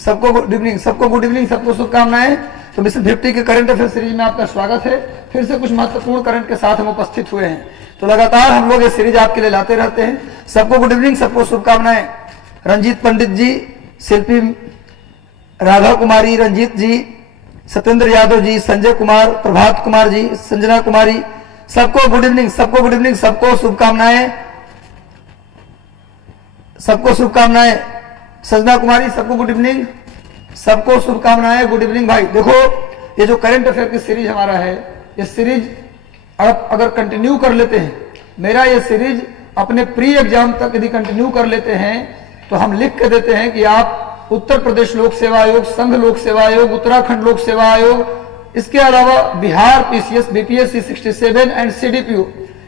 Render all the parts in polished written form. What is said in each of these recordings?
सबको good evening, सबको good evening, सबको शुभकामनाएं। तो मिशन 50 के करंट अफेयर सीरीज में आपका स्वागत है। फिर से कुछ महत्वपूर्ण करंट के साथ हम उपस्थित हुए हैं। तो लगातार हम लोग ये सीरीज आपके लिए लाते रहते हैं। सबको गुड इवनिंग, सबको शुभकामनाएं। रंजीत पंडित जी, शिल्पी राधा कुमारी, रंजीत जी, सत्येंद्र यादव जी, संजय कुमार, प्रभात कुमार जी, संजना कुमारी, सबको गुड इवनिंग, सबको गुड इवनिंग, सबको शुभकामनाएं, सबको शुभकामनाएं। संजना कुमारी, सबको गुड इवनिंग, सबको शुभकामनाएं, गुड इवनिंग। भाई देखो, ये जो करंट अफेयर की सीरीज हमारा है, ये सीरीज आप अगर कंटिन्यू कर लेते हैं, मेरा ये सीरीज अपने प्री एग्जाम तक यदि कंटिन्यू कर लेते हैं, तो हम लिख के देते हैं कि आप उत्तर प्रदेश लोक सेवा आयोग, संघ लोक सेवा आयोग, उत्तराखंड लोक सेवा आयोग, इसके अलावा Bihar PCS, BPSC 67 and CDPO,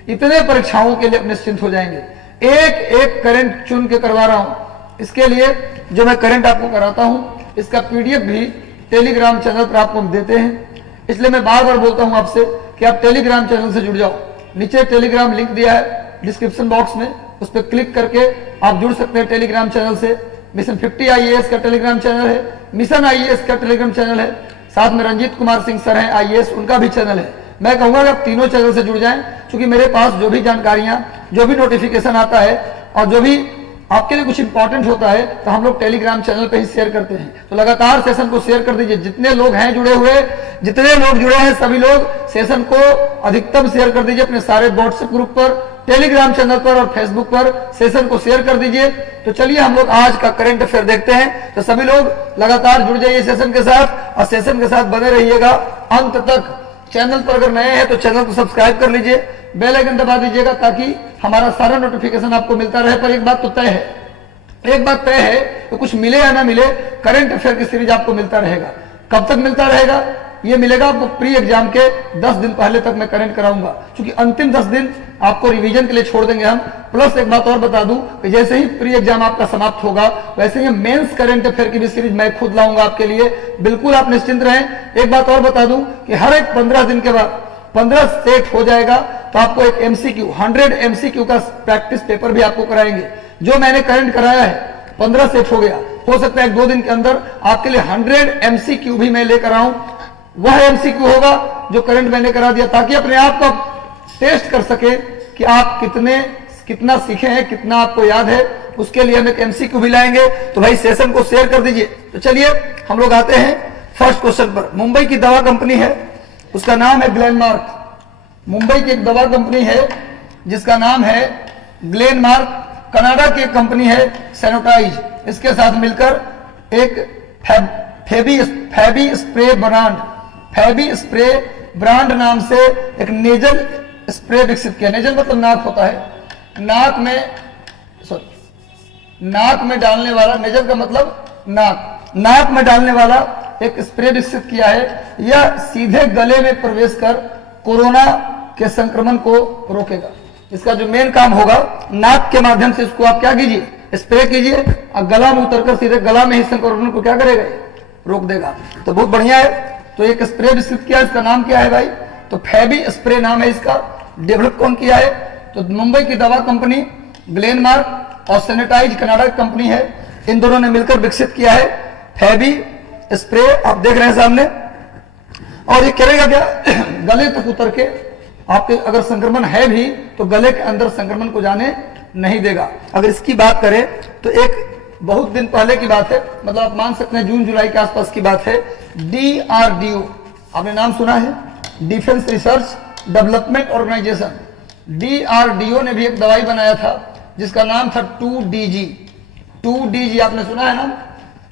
इतने परीक्षाओं के लिए निश्चिंत हो जाएंगे। एक एक करंट चुन के करवा रहा हूं। इसके लिए जो मैं करंट आपको कराता हूं, इसका पीडीएफ भी टेलीग्राम चैनल पर आपको देते हैं। इसलिए मैं बार बार बोलता हूं आपसे कि आप टेलीग्राम चैनल से जुड़ जाओ। नीचे टेलीग्राम लिंक दिया है डिस्क्रिप्शन बॉक्स में, उस पर क्लिक करके आप जुड़ सकते हैं टेलीग्राम चैनल से। मिशन 50 आईएएस का टेलीग्राम चैनल है, मिशन आईएएस का टेलीग्राम चैनल है, साथ में रंजीत कुमार सिंह सर हैं आईएएस, उनका भी चैनल है। मैं कहूंगा कि आप तीनों चैनल से जुड़ जाएं, क्योंकि मेरे पास जो भी जानकारियां, जो भी नोटिफिकेशन आता है और जो भी आपके लिए कुछ इंपॉर्टेंट होता है, तो हम लोग टेलीग्राम चैनल पे ही शेयर करते हैं। तो लगातार सेशन को शेयर कर दीजिए। जितने लोग हैं जुड़े हुए, जितने लोग जुड़े हैं, सभी लोग सेशन को अधिकतम शेयर कर दीजिए अपने सारे व्हाट्सएप ग्रुप पर, टेलीग्राम चैनल पर और फेसबुक पर सेशन को शेयर कर दीजिए। तो चलिए हम लोग आज का करंट अफेयर देखते हैं। तो सभी लोग लगातार जुड़ जाइए सेशन के साथ और सेशन के साथ बने रहिएगा अंत तक। चैनल पर अगर नए हैं तो चैनल को सब्सक्राइब कर लीजिए, बेल आइकन दबा दीजिएगा ताकि हमारा सारा नोटिफिकेशन आपको मिलता रहे। पर एक बात तो तय है, एक बात तय है कि कुछ मिले या ना मिले, करंट अफेयर की सीरीज आपको मिलता रहेगा। कब तक मिलता रहेगा? ये मिलेगा आपको प्री एग्जाम के 10 दिन पहले तक मैं करंट कराऊंगा, क्योंकि अंतिम 10 दिन आपको रिवीजन के लिए छोड़ देंगे हम। प्लस एक बात और बता दूं कि जैसे ही प्री एग्जाम आपका समाप्त होगा, वैसे ही मेंस करंट अफेयर की भी सीरीज मैं खुद लाऊंगा आपके लिए। बिल्कुल आप निश्चिंत रहें। एक बात और बता दूं कि हर एक 15 दिन के बाद 15 सेट हो जाएगा तो आपको एक एमसीक्यू 100 एमसीक्यू का प्रैक्टिस पेपर भी आपको कराएंगे। जो मैंने करंट कराया है 15 सेट हो गया, हो सकता है 2 दिन के अंदर आपके लिए 100 एमसीक्यू भी मैं लेकर आऊं। वह एमसीक्यू होगा जो करंट मैंने करा दिया, ताकि अपने आप को टेस्ट कर सके कि आप कितना सीखे हैं, कितना आपको याद है। उसके लिए हम एक एमसीक्यू भी लाएंगे। तो भाई सेशन को शेयर कर दीजिए। तो चलिए हम लोग आते हैं फर्स्ट क्वेश्चन पर। मुंबई की दवा कंपनी है, उसका नाम है ग्लेनमार्क। मुंबई की एक दवा कंपनी है जिसका नाम है ग्लेनमार्क। कनाडा की एक कंपनी है सैनिटाइज। इसके साथ मिलकर एक फेबी स्प्रे ब्रांड नाम से एक नेजल स्प्रे विकसित किया। नेजल मतलब नाक होता है, नाक में डालने वाला, नेजल का मतलब नाक में डालने वाला एक स्प्रे विकसित किया है। यह सीधे गले में प्रवेश कर कोरोना के संक्रमण को रोकेगा। इसका जो मेन काम होगा, नाक के माध्यम से इसको आप क्या कीजिए, स्प्रे कीजिए और गला में उतरकर सीधे गला में ही संक्रमण को क्या करेगा, रोक देगा। तो बहुत बढ़िया है। तो एक स्प्रे विकसित किया, इसका नाम क्या है भाई? तो फेबी स्प्रे नाम है इसका। डेवलप कौन किया है? तो मुंबई की दवा कंपनी ग्लेनमार्क और सैनिटाइज कनाडा की कंपनी है। इन दोनों ने मिलकर विकसित किया है फेबी स्प्रे। आप देख रहे हैं सामने। और ये करेगा क्या? गले तक उतर के आपके अगर संक्रमण है भी तो गले के अंदर संक्रमण को जाने नहीं देगा। अगर इसकी बात करें तो एक बहुत दिन पहले की बात है, मतलब आप मान सकते हैं जून जुलाई के आसपास की बात है। डीआरडीओ, आपने नाम सुना है? Defence research development organisation. DRDO ने भी एक दवाई बनाया था जिसका नाम था 2DG। आपने सुना है नाम?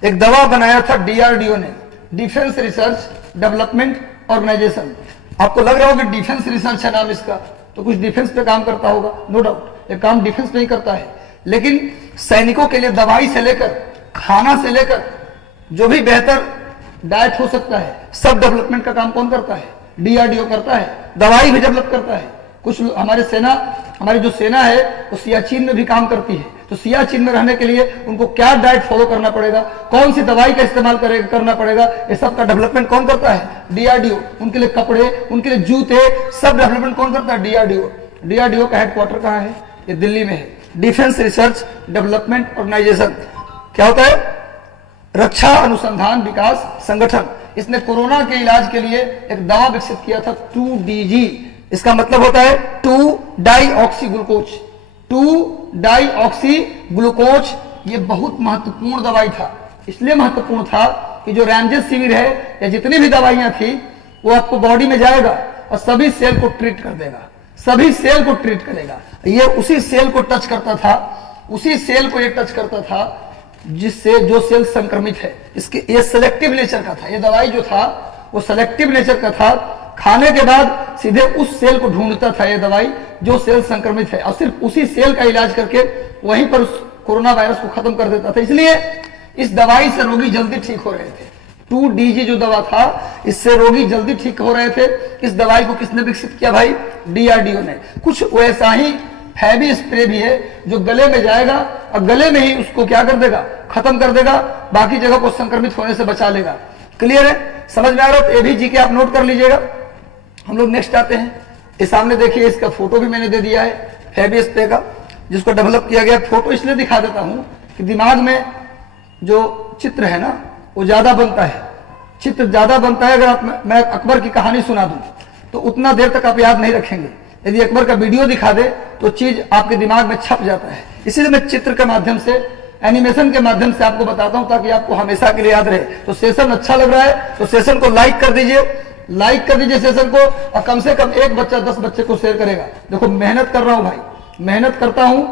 एक दवा बनाया था डीआरडीओ ने, डिफेंस रिसर्च डेवलपमेंट ऑर्गेनाइजेशन। आपको लग रहा होगा डिफेंस रिसर्च है नाम इसका, तो कुछ डिफेंस पे काम करता होगा, नो डाउट। ये काम डिफेंस पे ही करता है, लेकिन सैनिकों के लिए दवाई से लेकर खाना से लेकर जो भी बेहतर डाइट हो सकता है, सब डेवलपमेंट का काम कौन करता है? डीआरडीओ करता है। दवाई भी डेवलप करता है। कुछ हमारी जो सेना है वो सियाचिन में भी काम करती है। तो सियाचिन में रहने के लिए उनको क्या डाइट फॉलो करना पड़ेगा, कौन सी दवाई का इस्तेमाल करना पड़ेगा, ये सब का डेवलपमेंट कौन करता है? डीआरडीओ। उनके लिए कपड़े, उनके लिए जूते, सब डेवलपमेंट कौन करता है? डीआरडीओ। डीआरडीओ का हेडक्वार्टर कहाँ है? ये दिल्ली में है। Defence research development organisation. क्या होता है? रक्षा अनुसंधान विकास संगठन, इसने कोरोना के इलाज के लिए एक दवा विकसित किया था 2DG। इसका मतलब होता है 2-डाईऑक्सी ग्लूकोज। 2-डाईऑक्सी ग्लूकोज ये बहुत महत्वपूर्ण दवाई था। इसलिए महत्वपूर्ण था कि जो रेमडेसिविर है या जितनी भी दवाइयां थी वो आपको बॉडी में जाएगा और सभी सेल को ट्रीट कर देगा, सभी सेल को ट्रीट करेगा। ये उसी सेल को टच करता था, उसी सेल को ये टच करता था जिससे जो सेल संक्रमित है। इसके ये सेलेक्टिव नेचर का था, ये दवाई जो था वो सेलेक्टिव नेचर का था। खाने के बाद सीधे उस सेल को ढूंढता था ये दवाई जो सेल संक्रमित है, और सिर्फ उसी सेल का इलाज करके वहीं पर उस कोरोना वायरस को खत्म कर देता था। इसलिए इस दवाई से रोगी जल्दी ठीक हो रहे थे। 2DG जो दवा था, इससे रोगी जल्दी ठीक हो रहे थे। इस दवाई को किसने विकसित किया भाई? DRDO ने। कुछ वैसा ही हैवी स्प्रे भी है जो गले में जाएगा और गले में ही उसको क्या कर देगा? खत्म कर देगा, बाकी जगह को संक्रमित होने से बचा लेगा। क्लियर है? समझ में आ रहा है? तो ABG के आप नोट कर लीजिएगा। हम लोग नेक्स्ट आते हैं। ये सामने देखिए, इसका फोटो भी मैंने दे दिया है हैवी स्प्रे का, जिसको डेवलप किया गया। फोटो इसलिए दिखा देता हूं कि दिमाग में जो चित्र है ना वो ज्यादा बनता है, चित्र ज्यादा बनता है। अगर मैं अकबर की कहानी सुना दूं तो उतना देर तक आप याद नहीं रखेंगे। यदि अकबर का वीडियो दिखा दे तो चीज आपके दिमाग में छप जाता है। इसीलिए मैं चित्र के माध्यम से, एनिमेशन के माध्यम से आपको बताता हूं ताकि आपको हमेशा के लिए याद रहे। तो सेशन अच्छा लग रहा है तो सेशन को लाइक कर दीजिए, लाइक कर दीजिए सेशन को, और कम से कम एक बच्चा 10 बच्चे को शेयर करेगा। देखो मेहनत कर रहा हूं भाई, मेहनत करता हूं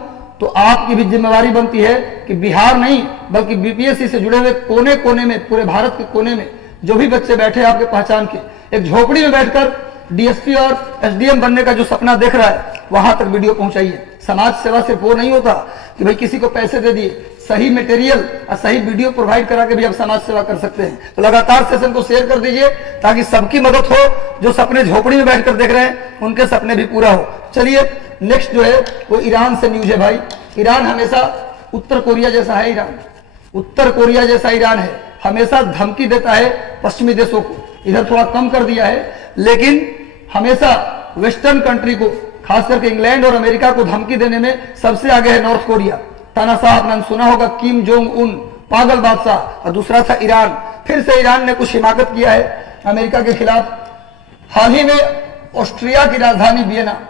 तो आपकी भी जिम्मेवारी बनती है कि बिहार नहीं बल्कि BPSC से जुड़े हुए कोने कोने में, पूरे भारत के कोने में जो भी बच्चे बैठे आपके पहचान के, एक झोपड़ी में बैठकर DSP और SDM बनने का जो सपना देख रहा है वहां तक वीडियो पहुंचाइए। समाज सेवा सिर्फ वो नहीं होता कि भाई किसी को पैसे दे दिए, सही मटेरियल और सही वीडियो प्रोवाइड करा के भी आप समाज सेवा कर सकते हैं। तो लगातार सेशन को शेयर कर दीजिए ताकि सबकी मदद हो। जो सपने झोपड़ी में बैठकर देख रहे हैं उनके सपने भी पूरा हो। चलिए नेक्स्ट जो है वो ईरान से न्यूज है भाई। ईरान हमेशा उत्तर कोरिया जैसा है, ईरान उत्तर कोरिया जैसा ईरान है, हमेशा धमकी देता है पश्चिमी देशों को। इधर थोड़ा कम कर दिया है, लेकिन हमेशा वेस्टर्न कंट्री को, खास करके इंग्लैंड और अमेरिका को धमकी देने में सबसे आगे है नॉर्थ कोरिया। तानाशाह आपने सुना होगा, किम जोंग उन पागल बादशाह, और दूसरा था ईरान। फिर से ईरान ने कुछ हिमाकत किया है अमेरिका के खिलाफ। हाल ही में ऑस्ट्रिया की राजधानी वियना,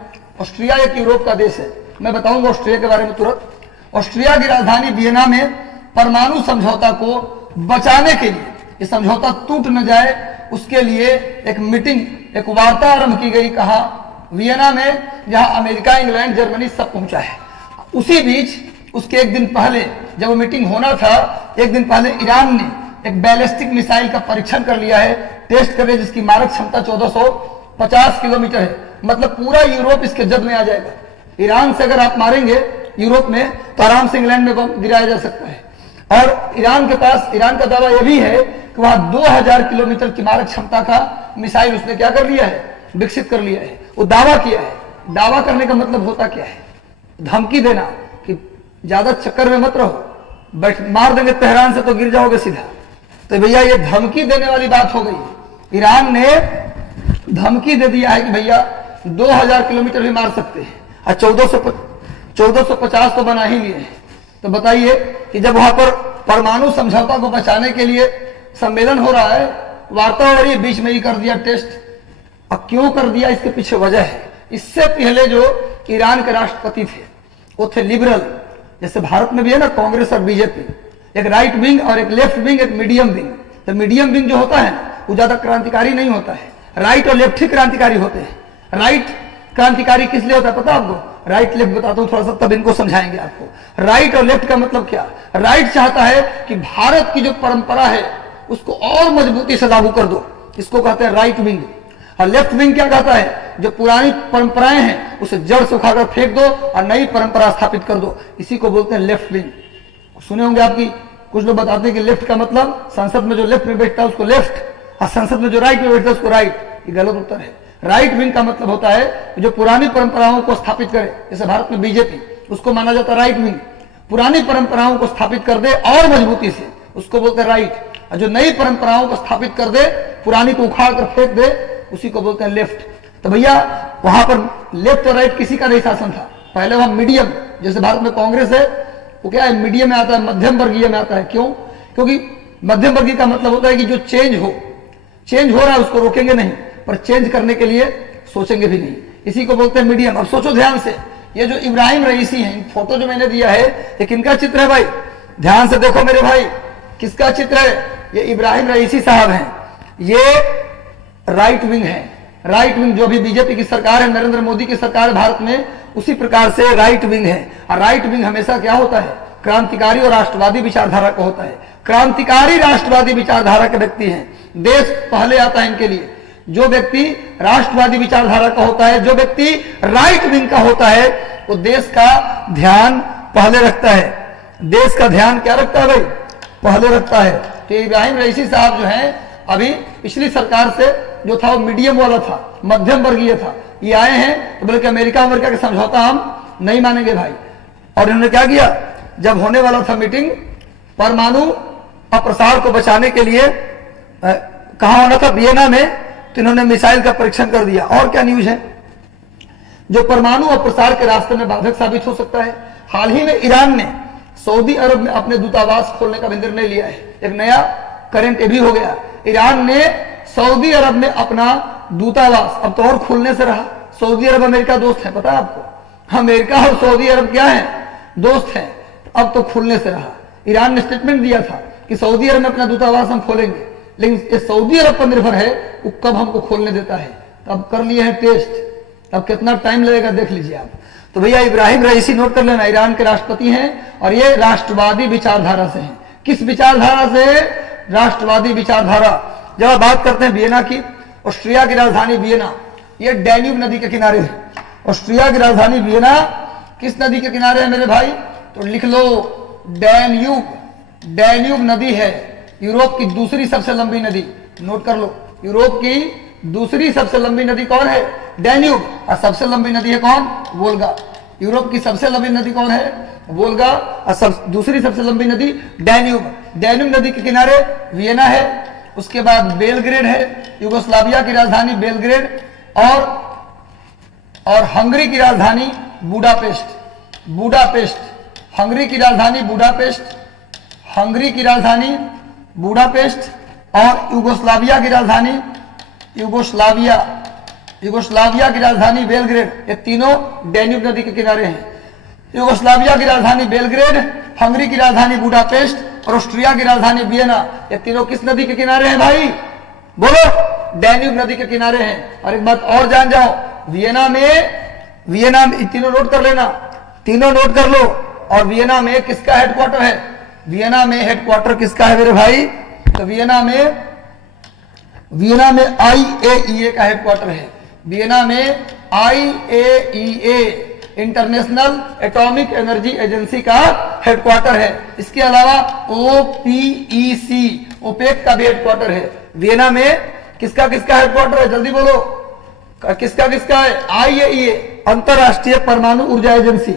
ऑस्ट्रिया एक यूरोप का देश है, मैं बताऊंगा ऑस्ट्रिया के बारे में तुरंत। ऑस्ट्रिया की राजधानी वियना में परमाणु समझौता को बचाने के लिए, ये समझौता टूट न जाए उसके लिए एक मीटिंग, एक वार्ता आरंभ की गई। कहा वियना में, जहां अमेरिका, इंग्लैंड, जर्मनी सब पहुंचा है। उसी बीच उसके एक दिन पहले जब वो मीटिंग होना था, एक दिन पहले ईरान ने एक बैलिस्टिक मिसाइल का परीक्षण कर लिया है, टेस्ट कर लिया, जिसकी मारक क्षमता 1450 किलोमीटर है। मतलब पूरा यूरोप इसके जद में आ जाएगा। ईरान से अगर आप मारेंगे यूरोप में तो आराम से इंग्लैंड में बम गिराया जा सकता है। और ईरान के पास, ईरान का दावा यह भी है कि वहां 2000 किलोमीटर की मारक क्षमता का मिसाइल उसने क्या कर लिया है? विकसित कर लिया है। वो दावा किया है। दावा करने का मतलब होता क्या है? धमकी देना कि ज्यादा चक्कर में मत रहो, बैठ मार देंगे तेहरान से तो गिर जाओगे सीधा। तो भैया ये धमकी देने वाली बात हो गई। ईरान ने धमकी दे दिया है कि भैया 2000 किलोमीटर भी मार सकते हैं, और 1450 तो बना ही लिए हैं। तो बताइए कि जब वहां पर परमाणु समझौता को बचाने के लिए सम्मेलन हो रहा है, वार्ता हो रही है, बीच में ही कर दिया टेस्ट। अब क्यों कर दिया, इसके पीछे वजह है। इससे पहले जो ईरान के राष्ट्रपति थे वो थे लिबरल, जैसे भारत में भी है ना कांग्रेस और बीजेपी, एक राइट विंग और एक लेफ्ट विंग, एक मीडियम विंग। तो मीडियम विंग जो होता है वो ज्यादा क्रांतिकारी नहीं होता है, राइट और लेफ्ट ही क्रांतिकारी होते हैं। राइट क्रांतिकारी किस लिए होता है पता आपको? राइट लेफ्ट बताता हूं थोड़ा सा, तब इनको समझाएंगे आपको। राइट और लेफ्ट का मतलब क्या? राइट चाहता है कि भारत की जो परंपरा है उसको और मजबूती से लागू कर दो, इसको कहते हैं राइट विंग। और लेफ्ट विंग क्या कहता है? जो पुरानी परंपराएं हैं उसे जड़ से उखाड़कर फेंक दो और नई परंपरा स्थापित कर दो, इसी को बोलते हैं लेफ्ट विंग। सुने होंगे आपकी, कुछ लोग बताते हैं कि लेफ्ट का मतलब संसद में जो लेफ्ट में बैठता है उसको लेफ्ट, और संसद में जो राइट में बैठता है उसको राइट। ये गलत उत्तर है। राइट विंग का मतलब होता है जो पुरानी परंपराओं को स्थापित करे, जैसे भारत में बीजेपी, उसको माना जाता है राइट विंग। पुरानी परंपराओं को स्थापित कर दे और मजबूती से, उसको बोलते हैं राइट। और जो नई परंपराओं को स्थापित कर दे, पुरानी को उखाड़ कर फेंक दे, उसी को बोलते हैं लेफ्ट। तो भैया वहां पर लेफ्ट और राइट किसी का नहीं शासन था। पहले वहां मीडियम, जैसे भारत में कांग्रेस है वो क्या है? मीडियम में आता है, मध्यम वर्गीय में आता है। क्यों? क्योंकि मध्यम वर्गीय का मतलब होता है कि जो चेंज हो रहा है उसको रोकेंगे नहीं, पर चेंज करने के लिए सोचेंगे भी नहीं, इसी को बोलते हैं मीडियम। अब सोचो ध्यान से, ये जो इब्राहिम रईसी हैं, फोटो जो मैंने दिया है ये किनका चित्र है भाई? ध्यान से देखो मेरे भाई, किसका चित्र है? ये इब्राहिम रईसी साहब हैं। ये राइट विंग है। राइट विंग जो भी बीजेपी की सरकार है, नरेंद्र मोदी की सरकार भारत में, उसी प्रकार से राइट विंग है। और राइट विंग हमेशा क्या होता है? क्रांतिकारी और राष्ट्रवादी विचारधारा का होता है। क्रांतिकारी राष्ट्रवादी विचारधारा के व्यक्ति हैं, देश पहले आता है इनके लिए। जो व्यक्ति राष्ट्रवादी विचारधारा का होता है, जो व्यक्ति राइट विंग का होता है, वो देश का ध्यान पहले रखता है। देश का ध्यान क्या रखता है भाई? पहले रखता है। तो इब्राहिम रईसी साहब जो हैं, अभी पिछली सरकार से जो था वो मीडियम वाला था, मध्यम वर्गीय था, ये आए हैं तो बोले कि अमेरिका का समझौता हम नहीं मानेंगे भाई। और इन्होंने क्या किया? जब होने वाला था मीटिंग, परमाणु अप्रसार को बचाने के लिए कहां होना था? वियना में, तो इन्होंने मिसाइल का परीक्षण कर दिया। और क्या न्यूज है? जो परमाणु अप्रसार के रास्ते में बाधक साबित हो सकता है। हाल ही में ईरान ने सऊदी अरब में अपने दूतावास खोलने का भी निर्णय लिया है। एक नया करंट ये भी हो गया, ईरान ने सऊदी अरब में अपना दूतावास, अब तो और खुलने से रहा। सऊदी अरब अमेरिका दोस्त है, पता है आपको? अमेरिका और सऊदी अरब क्या है? दोस्त हैं। अब तो खुलने से रहा। ईरान ने स्टेटमेंट दिया था कि सऊदी अरब में अपना दूतावास हम खोलेंगे, लेकिन ये सऊदी अरब पर निर्भर है वो कब हमको खोलने देता है। तो अब कर लिए हैं टेस्ट, अब कितना टाइम लगेगा देख लीजिए आप। तो भैया इब्राहिम रईसी नोट कर लेना, ईरान के राष्ट्रपति हैं और ये राष्ट्रवादी विचारधारा से हैं। किस विचारधारा से? राष्ट्रवादी विचारधारा। जब बात करते हैं वियना की, ऑस्ट्रिया की राजधानी वियना, ये डैन्यूब नदी के किनारे है। ऑस्ट्रिया की राजधानी वियना किस नदी के किनारे है मेरे भाई? तो लिख लो, डैन्यूब। डैन्यूब नदी है यूरोप की दूसरी सबसे लंबी नदी, नोट कर लो। यूरोप की दूसरी सबसे लंबी नदी कौन है? डैन्यूब। और सबसे लंबी नदी है कौन? वोल्गा। यूरोप की सबसे लंबी नदी कौन है? वोल्गा। और दूसरी सबसे लंबी नदी डैन्यूब। डैन्यूब नदी के किनारे वियना है, उसके बाद बेलग्रेड है, यूगोस्लाविया की राजधानी बेलग्रेड, और हंगरी की राजधानी बुडापेस्ट। बुडापेस्ट हंगरी की राजधानी बुडापेस्ट, हंगरी की राजधानी बुडापेस्ट, और यूगोस्लाविया की राजधानी यूगोस्लाविया की राजधानी बेलग्रेड। ये तीनों डैन्यूब नदी के किनारे हैं। यूगोस्लाविया की राजधानी बेलग्रेड, हंगरी की राजधानी बुडापेस्ट और ऑस्ट्रिया की राजधानी वियना, ये तीनों किस नदी के किनारे हैं भाई? बोलो, डैन्यूब नदी के किनारे हैं। और एक बात और जान जाओ, वियना में तीनों नोट कर लेना, तीनों नोट कर लो। और वियना में किसका हेडक्वार्टर है? वियना में हेडक्वार्टर किसका है मेरे भाई? तो वियना में IAEA का हेडक्वार्टर है। वियना में IAEA international atomic energy agency का हेडक्वार्टर है। इसके अलावा OPEC ओपेक का भी हेडक्वार्टर है। वियना में किसका हेडक्वार्टर है? जल्दी बोलो, किसका है? IAEA अंतरराष्ट्रीय परमाणु ऊर्जा agency,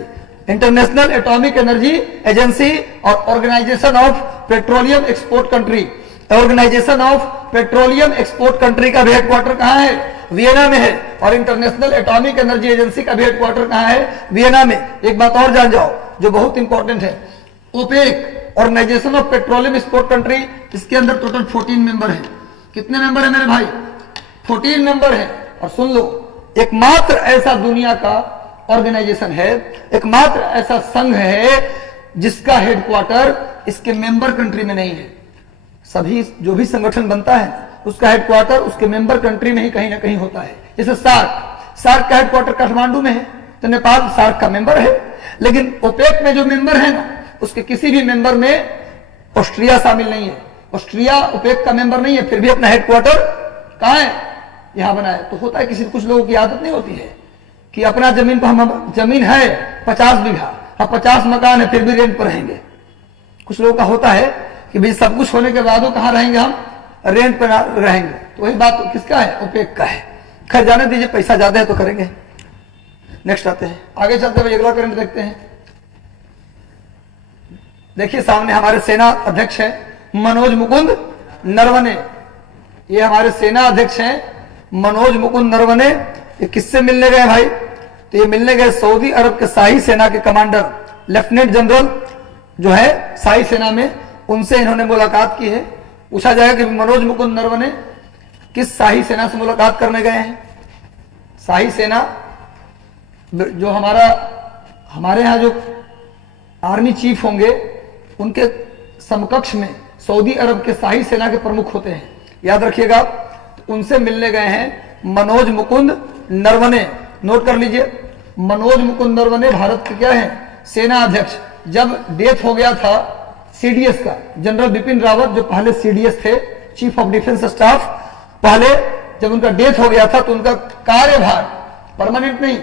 international atomic energy agency और organisation of petroleum export country. Organisation of petroleum export country का भी हेडक्वार्टर कहां है? वियना में है। और इंटरनेशनल एटॉमिक एनर्जी एजेंसी का भी हेडक्वार्टर कहां है? वियना में। एक बात और जान जाओ जो बहुत इंपॉर्टेंट है, OPEC organisation of petroleum export country, इसके अंदर टोटल 14 मेंबर है। कितने मेंबर है मेरे भाई? 14 मेंबर है। और सुन लो, एकमात्र ऐसा दुनिया का ऑर्गेनाइजेशन है, एकमात्र ऐसा संघ है जिसका हेडक्वार्टर इसके मेंबर कंट्री में नहीं है। सभी जो भी संगठन बनता है उसका हेडक्वार्टर उसके मेंबर कंट्री में ही कहीं ना कहीं होता है। जैसे सार्क का हेडक्वार्टर काठमांडू में है, तो नेपाल सार्क का मेंबर है। लेकिन ओपेक में जो मेंबर है ना, उसके किसी भी मेंबर में ऑस्ट्रिया शामिल नहीं है। ऑस्ट्रिया ओपेक का मेंबर नहीं है, फिर भी अपना हेडक्वार्टर कहां है? यहां बना है। तो होता है किसी कुछ लोगों की आदत नहीं होती है कि अपना जमीन पर हम, जमीन है 50 बीघा, अब 50 मकान है, फिर भी रेंट पर रहेंगे। कुछ लोगों का होता है कि भाई सब कुछ होने के बाद कहां रहेंगे? हम रेंट पर रहेंगे। तो वही बात किसका है? ओपेक का है। खैर जाने दीजिए, पैसा ज्यादा है तो करेंगे। नेक्स्ट आते हैं, आगे चलते हुए अगला करंट देखते हैं। देखिए सामने हमारे सेना अध्यक्ष हैं मनोज मुकुंद नरवणे। ये हमारे सेना अध्यक्ष हैं मनोज मुकुंद नरवणे। ये किससे मिलने गए भाई? तो ये मिलने गए सऊदी अरब के शाही सेना के कमांडर लेफ्टिनेंट जनरल जो है शाही सेना में, उनसे इन्होंने मुलाकात की है। पूछा जाएगा कि मनोज मुकुंद नरवणे किस शाही सेना से मुलाकात करने गए हैं। शाही सेना जो हमारे यहाँ जो आर्मी चीफ होंगे उनके समकक्ष में सऊदी अरब के शाही सेना के प्रमुख होते हैं, याद रखिएगा। तो उनसे मिलने गए हैं मनोज मुकुंद नरवणे। नोट कर लीजिए, मनोज मुकुंद नरवणे भारत के क्या है, सेना अध्यक्ष। जब डेथ हो गया था सीडीएस का, जनरल बिपिन रावत जो पहले सीडीएस थे, चीफ ऑफ डिफेंस स्टाफ, पहले जब उनका डेथ हो गया था तो उनका कार्यभार, परमानेंट नहीं,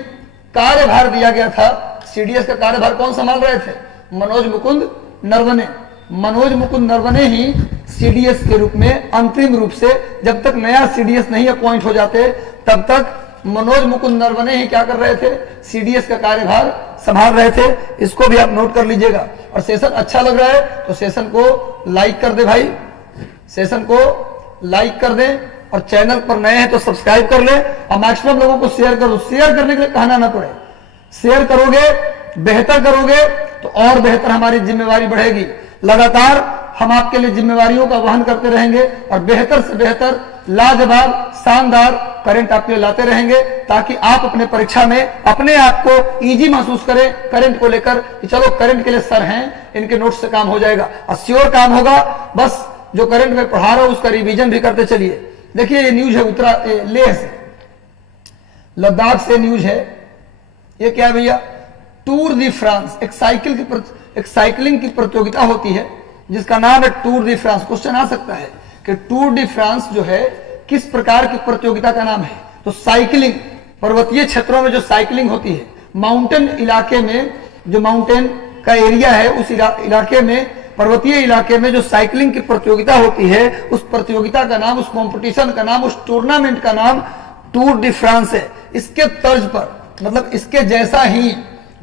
कार्यभार दिया गया था। सीडीएस का कार्यभार कौन संभाल रहे थे, मनोज मुकुंद नरवणे। मनोज मुकुंद नरवणे ही सीडीएस के रूप में अंतरिम रूप से, जब तक नया सीडीएस नहीं अपॉइंट हो जाते तब तक मनोज मुकुंद नरवणे ही क्या कर रहे थे, सीडीएस का कार्यभार संभाल रहे थे। इसको भी आप नोट कर लीजिएगा। और सेशन अच्छा लग रहा है तो सेशन को लाइक कर दे भाई, सेशन को लाइक कर दे, और चैनल पर नए हैं तो सब्सक्राइब कर ले, और मैक्सिमम लोगों को शेयर करो। शेयर करने के लिए कहना ना पड़े, शेयर करोगे, बेहतर करोगे तो और बेहतर हमारी जिम्मेवारी बढ़ेगी। लगातार हम आपके लिए जिम्मेवारियों का वहन करते रहेंगे और बेहतर से बेहतर लाजवाब शानदार करंट आपके लिए लाते रहेंगे, ताकि आप अपने परीक्षा में अपने आप को इजी महसूस करें करंट को लेकर, कि चलो करंट के लिए सर हैं, इनके नोट्स से काम हो जाएगा। और श्योर काम होगा, बस जो करंट में पढ़ा रहा हूं उसका रिवीजन भी करते चलिए। देखिए ये न्यूज है लेह से, लद्दाख से न्यूज है। ये क्या है भैया, टूर दी फ्रांस, एक साइकिलिंग की प्रतियोगिता होती है जिसका नाम है टूर दी फ्रांस। क्वेश्चन आ सकता है कि टूर दी फ्रांस जो है किस प्रकार की प्रतियोगिता का नाम है। तो साइकिलिंग, पर्वतीय क्षेत्रों में जो साइकिलिंग होती है, माउंटेन इलाके में, जो माउंटेन का एरिया है उस इलाके में, पर्वतीय इलाके में जो साइकिलिंग की प्रतियोगिता होती है, उस प्रतियोगिता का नाम, उस कंपटीशन का नाम, उस टूर्नामेंट का नाम टूर दी फ्रांस है। इसके तर्ज पर, मतलब इसके जैसा ही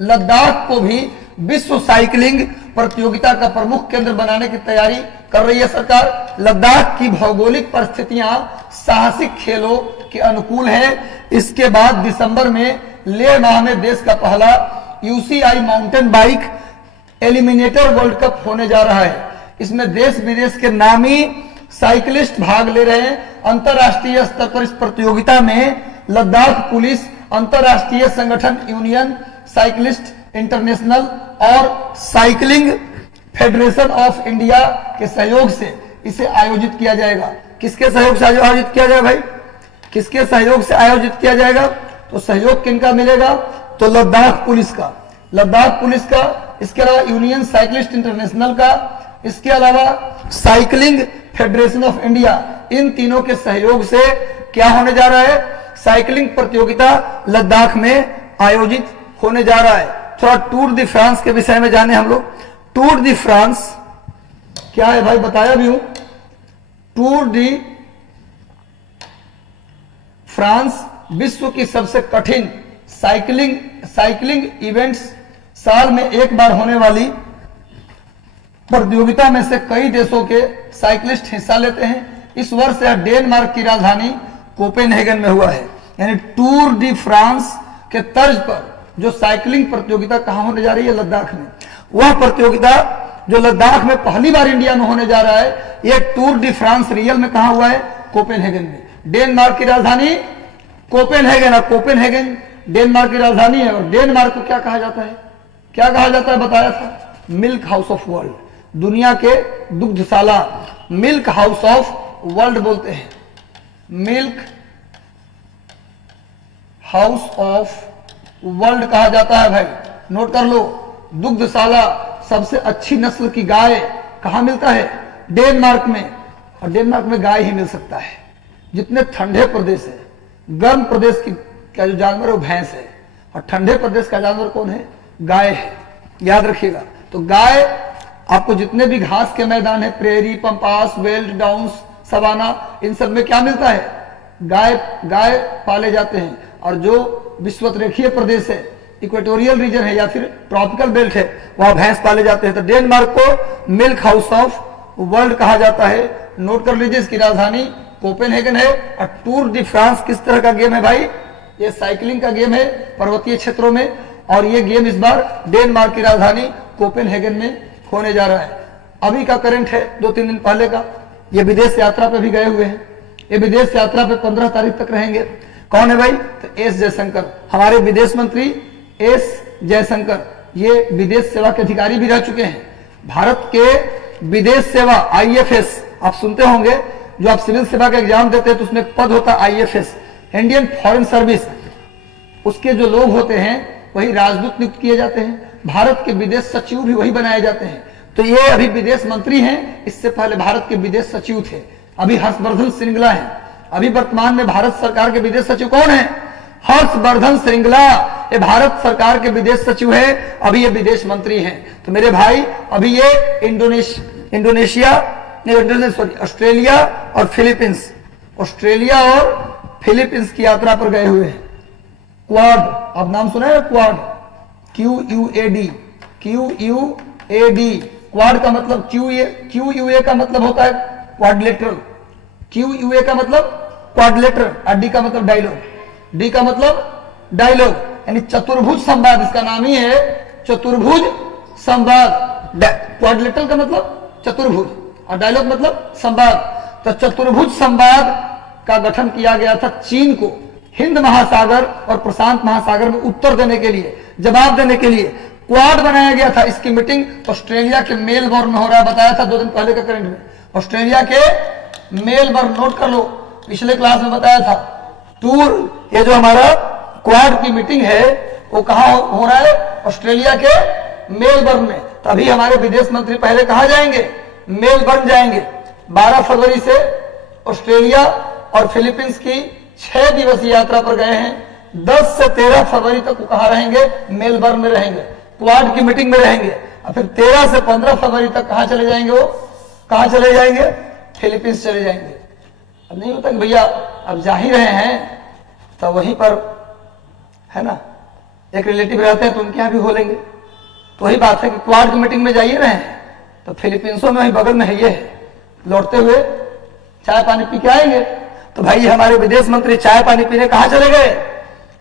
लद्दाख को भी विश्व साइकिलिंग प्रतियोगिता का प्रमुख केंद्र बनाने की तैयारी कर रही है सरकार। लद्दाख की भौगोलिक परिस्थितियां साहसिक खेलों के अनुकूल है। इसके बाद दिसंबर में लेह माह में देश का पहला UCI mountain bike eliminator world cup होने जा रहा है। इसमें देश विदेश के नामी साइकिलिस्ट भाग ले रहे हैं। अंतरराष्ट्रीय स्तर पर इस प्रतियोगिता में लद्दाख पुलिस, अंतरराष्ट्रीय संगठन यूनियन साइकिलिस्ट इंटरनेशनल और साइकिलिंग फेडरेशन ऑफ इंडिया के सहयोग से इसे आयोजित किया जाएगा। किसके सहयोग से आयोजित किया जाएगा भाई, किसके सहयोग से आयोजित किया जाएगा? तो सहयोग किनका मिलेगा? तो लद्दाख पुलिस का, लद्दाख पुलिस का, इसके अलावा यूनियन साइकिलिस्ट इंटरनेशनल का, इसके अलावा साइकिलिंग फेडरेशन ऑफ इंडिया, इन तीनों के सहयोग से क्या होने जा रहा है? साइकिलिंग प्रतियोगिता लद्दाख में आयोजित होने जा रहा है। थोड़ा टूर दी फ्रांस के विषय में जाने हम लोग। टूर दी फ्रांस क्या है भाई, बताया भी हूं। टूर दी फ्रांस विश्व की सबसे कठिन साइकिलिंग इवेंट्स, साल में एक बार होने वाली प्रतियोगिता में से कई देशों के साइकिलिस्ट हिस्सा लेते हैं। इस वर्ष यह डेनमार्क की राजधानी कोपेनहेगन में हुआ है। यानी टूर दी फ्रांस के तर्ज पर जो साइकिलिंग प्रतियोगिता कहां होने जा रही है? लद्दाख में। वह प्रतियोगिता जो लद्दाख में पहली बार इंडिया में होने जा रहा है, यह टूर दी फ्रांस रियल में कहां हुआ है? कोपेनहेगन में। डेनमार्क की राजधानी कोपेनहेगन, और कोपेनहेगन डेनमार्क की राजधानी है। और डेनमार्क को क्या कहा जाता है? क्या कहा जाता है बताया था? मिल्क हाउस ऑफ वर्ल्ड, दुनिया के दुग्धशाला, मिल्क हाउस ऑफ वर्ल्ड बोलते हैं। मिल्क हाउस ऑफ वर्ल्ड कहा जाता है भाई, नोट कर लो। दुग्धशाला, सबसे अच्छी नस्ल की गाय कहां मिलता है? डेनमार्क में। और डेनमार्क में गाय ही मिल सकता है। जितने ठंडे प्रदेश है, गर्म प्रदेश की क्या जो जानवर है वो भैंस है, और ठंडे प्रदेश का जानवर कौन है? गाय है, याद रखिएगा। तो गाय, आपको जितने भी घास के मैदान है, prairie, pampas, veld, downs, savanna, इन सब में क्या मिलता है? गाय पाले जाते हैं। और जो विषुवतरेखीय प्रदेश है, इक्वेटोरियल रीजन है या फिर ट्रॉपिकल बेल्ट है, वहां भैंस पाले जाते हैं। तो डेनमार्क को मिल्क हाउस ऑफ वर्ल्ड कहा जाता है। नोट कर लीजिए, इसकी राजधानी कोपेनहेगन है। और टूर दी फ्रांस किस तरह का गेम है भाई? ये साइकिलिंग का गेम है पर्वतीय क्षेत्रों में, और ये गेम इस बार डेनमार्क की राजधानी कोपेनहेगन में होने जा रहा है। अभी का करंट है 2-3 दिन पहले का। ये विदेश यात्रा पे भी गए हुए हैं, ये विदेश यात्रा पे 15 तारीख तक रहेंगे। कौन है भाई? तो एस जयशंकर, हमारे विदेश मंत्री एस जयशंकर, ये विदेश सेवा के अधिकारी भी रह चुके हैं। भारत के विदेश सेवा आईएफएस आप सुनते होंगे, जो आप सिविल सेवा का एग्जाम देते हैं तो उसमें एक पद होता है आईएफएस, इंडियन फॉरेन सर्विस, उसके जो लोग होते हैं वही राजदूत नियुक्त किए जाते हैं। भारत के विदेश सचिव भी वही बनाए जाते हैं। तो ये अभी विदेश मंत्री हैं, इससे पहले भारत के विदेश सचिव थे, अभी हर्षवर्धन श्रृंगला है। अभी वर्तमान में भारत सरकार के विदेश सचिव कौन है? हर्षवर्धन श्रृंगला, ये भारत सरकार के विदेश सचिव है, अभी ये विदेश मंत्री हैं। तो मेरे भाई अभी ये ऑस्ट्रेलिया और फिलीपींस, ऑस्ट्रेलिया और फिलीपींस की यात्रा पर गए हुए हैं। क्वाड, आप नाम सुना है? क्वाड, QUAD, क्वाड का मतलब QUA का मतलब होता है क्वाड्रिलेटरल, QUA का मतलब क्वाड्रिलेटरल, और D का मतलब डायलॉग, D का मतलब डायलॉग, यानी चतुर्भुज संवाद, इसका नाम ही है चतुर्भुज संवाद। क्वाड्रिलेटरल का मतलब चतुर्भुज और डायलॉग मतलब संवाद। तो चतुर्भुज संवाद का गठन किया गया था चीन को हिंद महासागर और प्रशांत महासागर में उत्तर देने के लिए, जवाब देने के लिए क्वाड बनाया गया था। इसकी मीटिंग ऑस्ट्रेलिया के मेलबर्न में हो रहा है, बताया था 2 दिन पहले के करंट में। ऑस्ट्रेलिया के मेलबर्न, नोट कर लो, पिछले क्लास में बताया था। टूर, ये जो हमारा क्वाड की मीटिंग है वो कहां हो रहा है? ऑस्ट्रेलिया के मेलबर्न में। तभी हमारे विदेश मंत्री पहले कहां जाएंगे? मेलबर्न जाएंगे। 12 फरवरी से ऑस्ट्रेलिया और फिलीपींस की 6 दिवसीय यात्रा पर गए हैं। 10 से 13 फरवरी तक वो कहां रहेंगे? मेलबर्न में रहेंगे, क्वाड की मीटिंग में रहेंगे। और फिर 13 से 15 फरवरी तक कहां चले जाएंगे? वो कहां चले जाएंगे? फिलीपींस चले जाएंगे। अब नहीं होता कि भैया अब जा ही रहे हैं तो वहीं पर है ना, एक रिलेटिव रहते हैं तो उनके यहां भी हो लेंगे। तो वही बात है कि क्वाड की मीटिंग में जाइए रहे हैं तो फिलीपींसों में वही बगल में है, ये है, लौटते हुए चाय पानी पी के आएंगे। तो भाई हमारे विदेश मंत्री चाय पानी पीने कहां चले गए?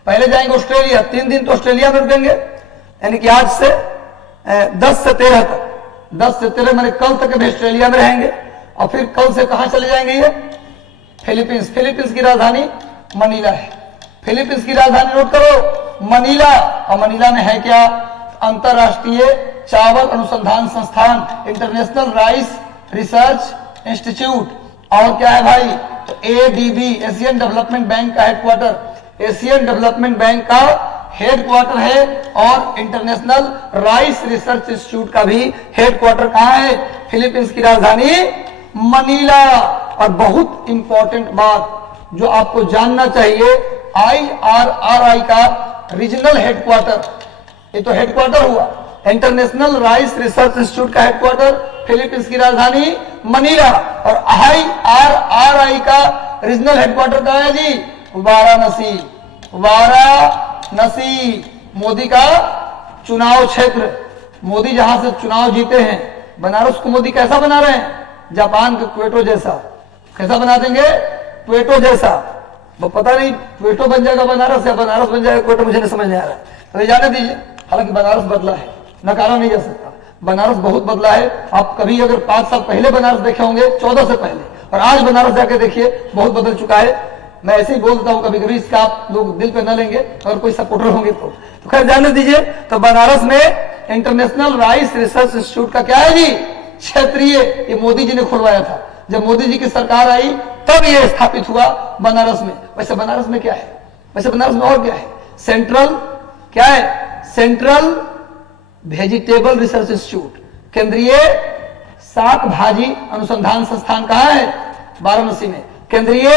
पहले जाएंगे ऑस्ट्रेलिया, 3 दिन तो ऑस्ट्रेलिया में रुकेंगे, यानी कि आज से 10 से 13 तक, 10 से 13 मैंने कल तक भी ऑस्ट्रेलिया में रहेंगे। और फिर कल से कहां चले जाएंगे? ये फिलीपींस। फिलीपींस की राजधानी मनीला है। फिलीपींस की राजधानी नोट करो, मनीला। और मनीला में है क्या? अंतरराष्ट्रीय चावल अनुसंधान संस्थान, इंटरनेशनल राइस रिसर्च इंस्टीट्यूट। और क्या है भाई? तो ADB, एशियन डेवलपमेंट बैंक का हेडक्वार्टर, एशियन डेवलपमेंट बैंक का हेडक्वार्टर है। और इंटरनेशनल राइस रिसर्च इंस्टीट्यूट का भी हेडक्वार्टर कहां है? फिलीपींस की राजधानी मनीला। और बहुत इंपॉर्टेंट बात जो आपको जानना चाहिए, IRRI का रीजनल हेडक्वार्टर, ये तो हेडक्वार्टर हुआ, इंटरनेशनल राइस रिसर्च इंस्टीट्यूट का हेडक्वार्टर फिलीपींस की राजधानी मनीला। और IRRI का रीजनल हेडक्वार्टर कहां है जी? वाराणसी। वाराणसी मोदी का चुनाव क्षेत्र, मोदी जहां से चुनाव जीते हैं। बनारस को मोदी कैसा बना रहे हैं? जापान के क्वेटो जैसा। कैसा बना देंगे? क्वेटो जैसा। वो पता नहीं क्वेटो बन जाएगा बनारस या बनारस बन जाएगा क्वेटो, मुझे नहीं समझ नहीं आ रहा है, तो जाने दीजिए। हालांकि बनारस बदला है, नकारा नहीं जा सकता, बनारस बहुत बदला है। आप कभी अगर 5 साल पहले बनारस देखे होंगे, 14 से पहले, और आज बनारस जाके देखिए, बहुत बदल चुका है। मैं ऐसे ही बोलता हूं कभी कभी, इसका आप लोग दिल पे न लेंगे, अगर कोई सपोर्टर होंगे तो खैर जाने दीजिए। तो बनारस में इंटरनेशनल राइस रिसर्च इंस्टीट्यूट का क्या है जी? क्षेत्रीय, ये मोदी जी ने खुलवाया था। जब मोदी जी की सरकार आई तब ये स्थापित हुआ बनारस में। वैसे बनारस में क्या है? वैसे बनारस में और क्या है? सेंट्रल क्या है? सेंट्रल वेजिटेबल रिसर्च इंस्टीट्यूट, केंद्रीय शाक भाजी अनुसंधान संस्थान कहां है? वाराणसी में। केंद्रीय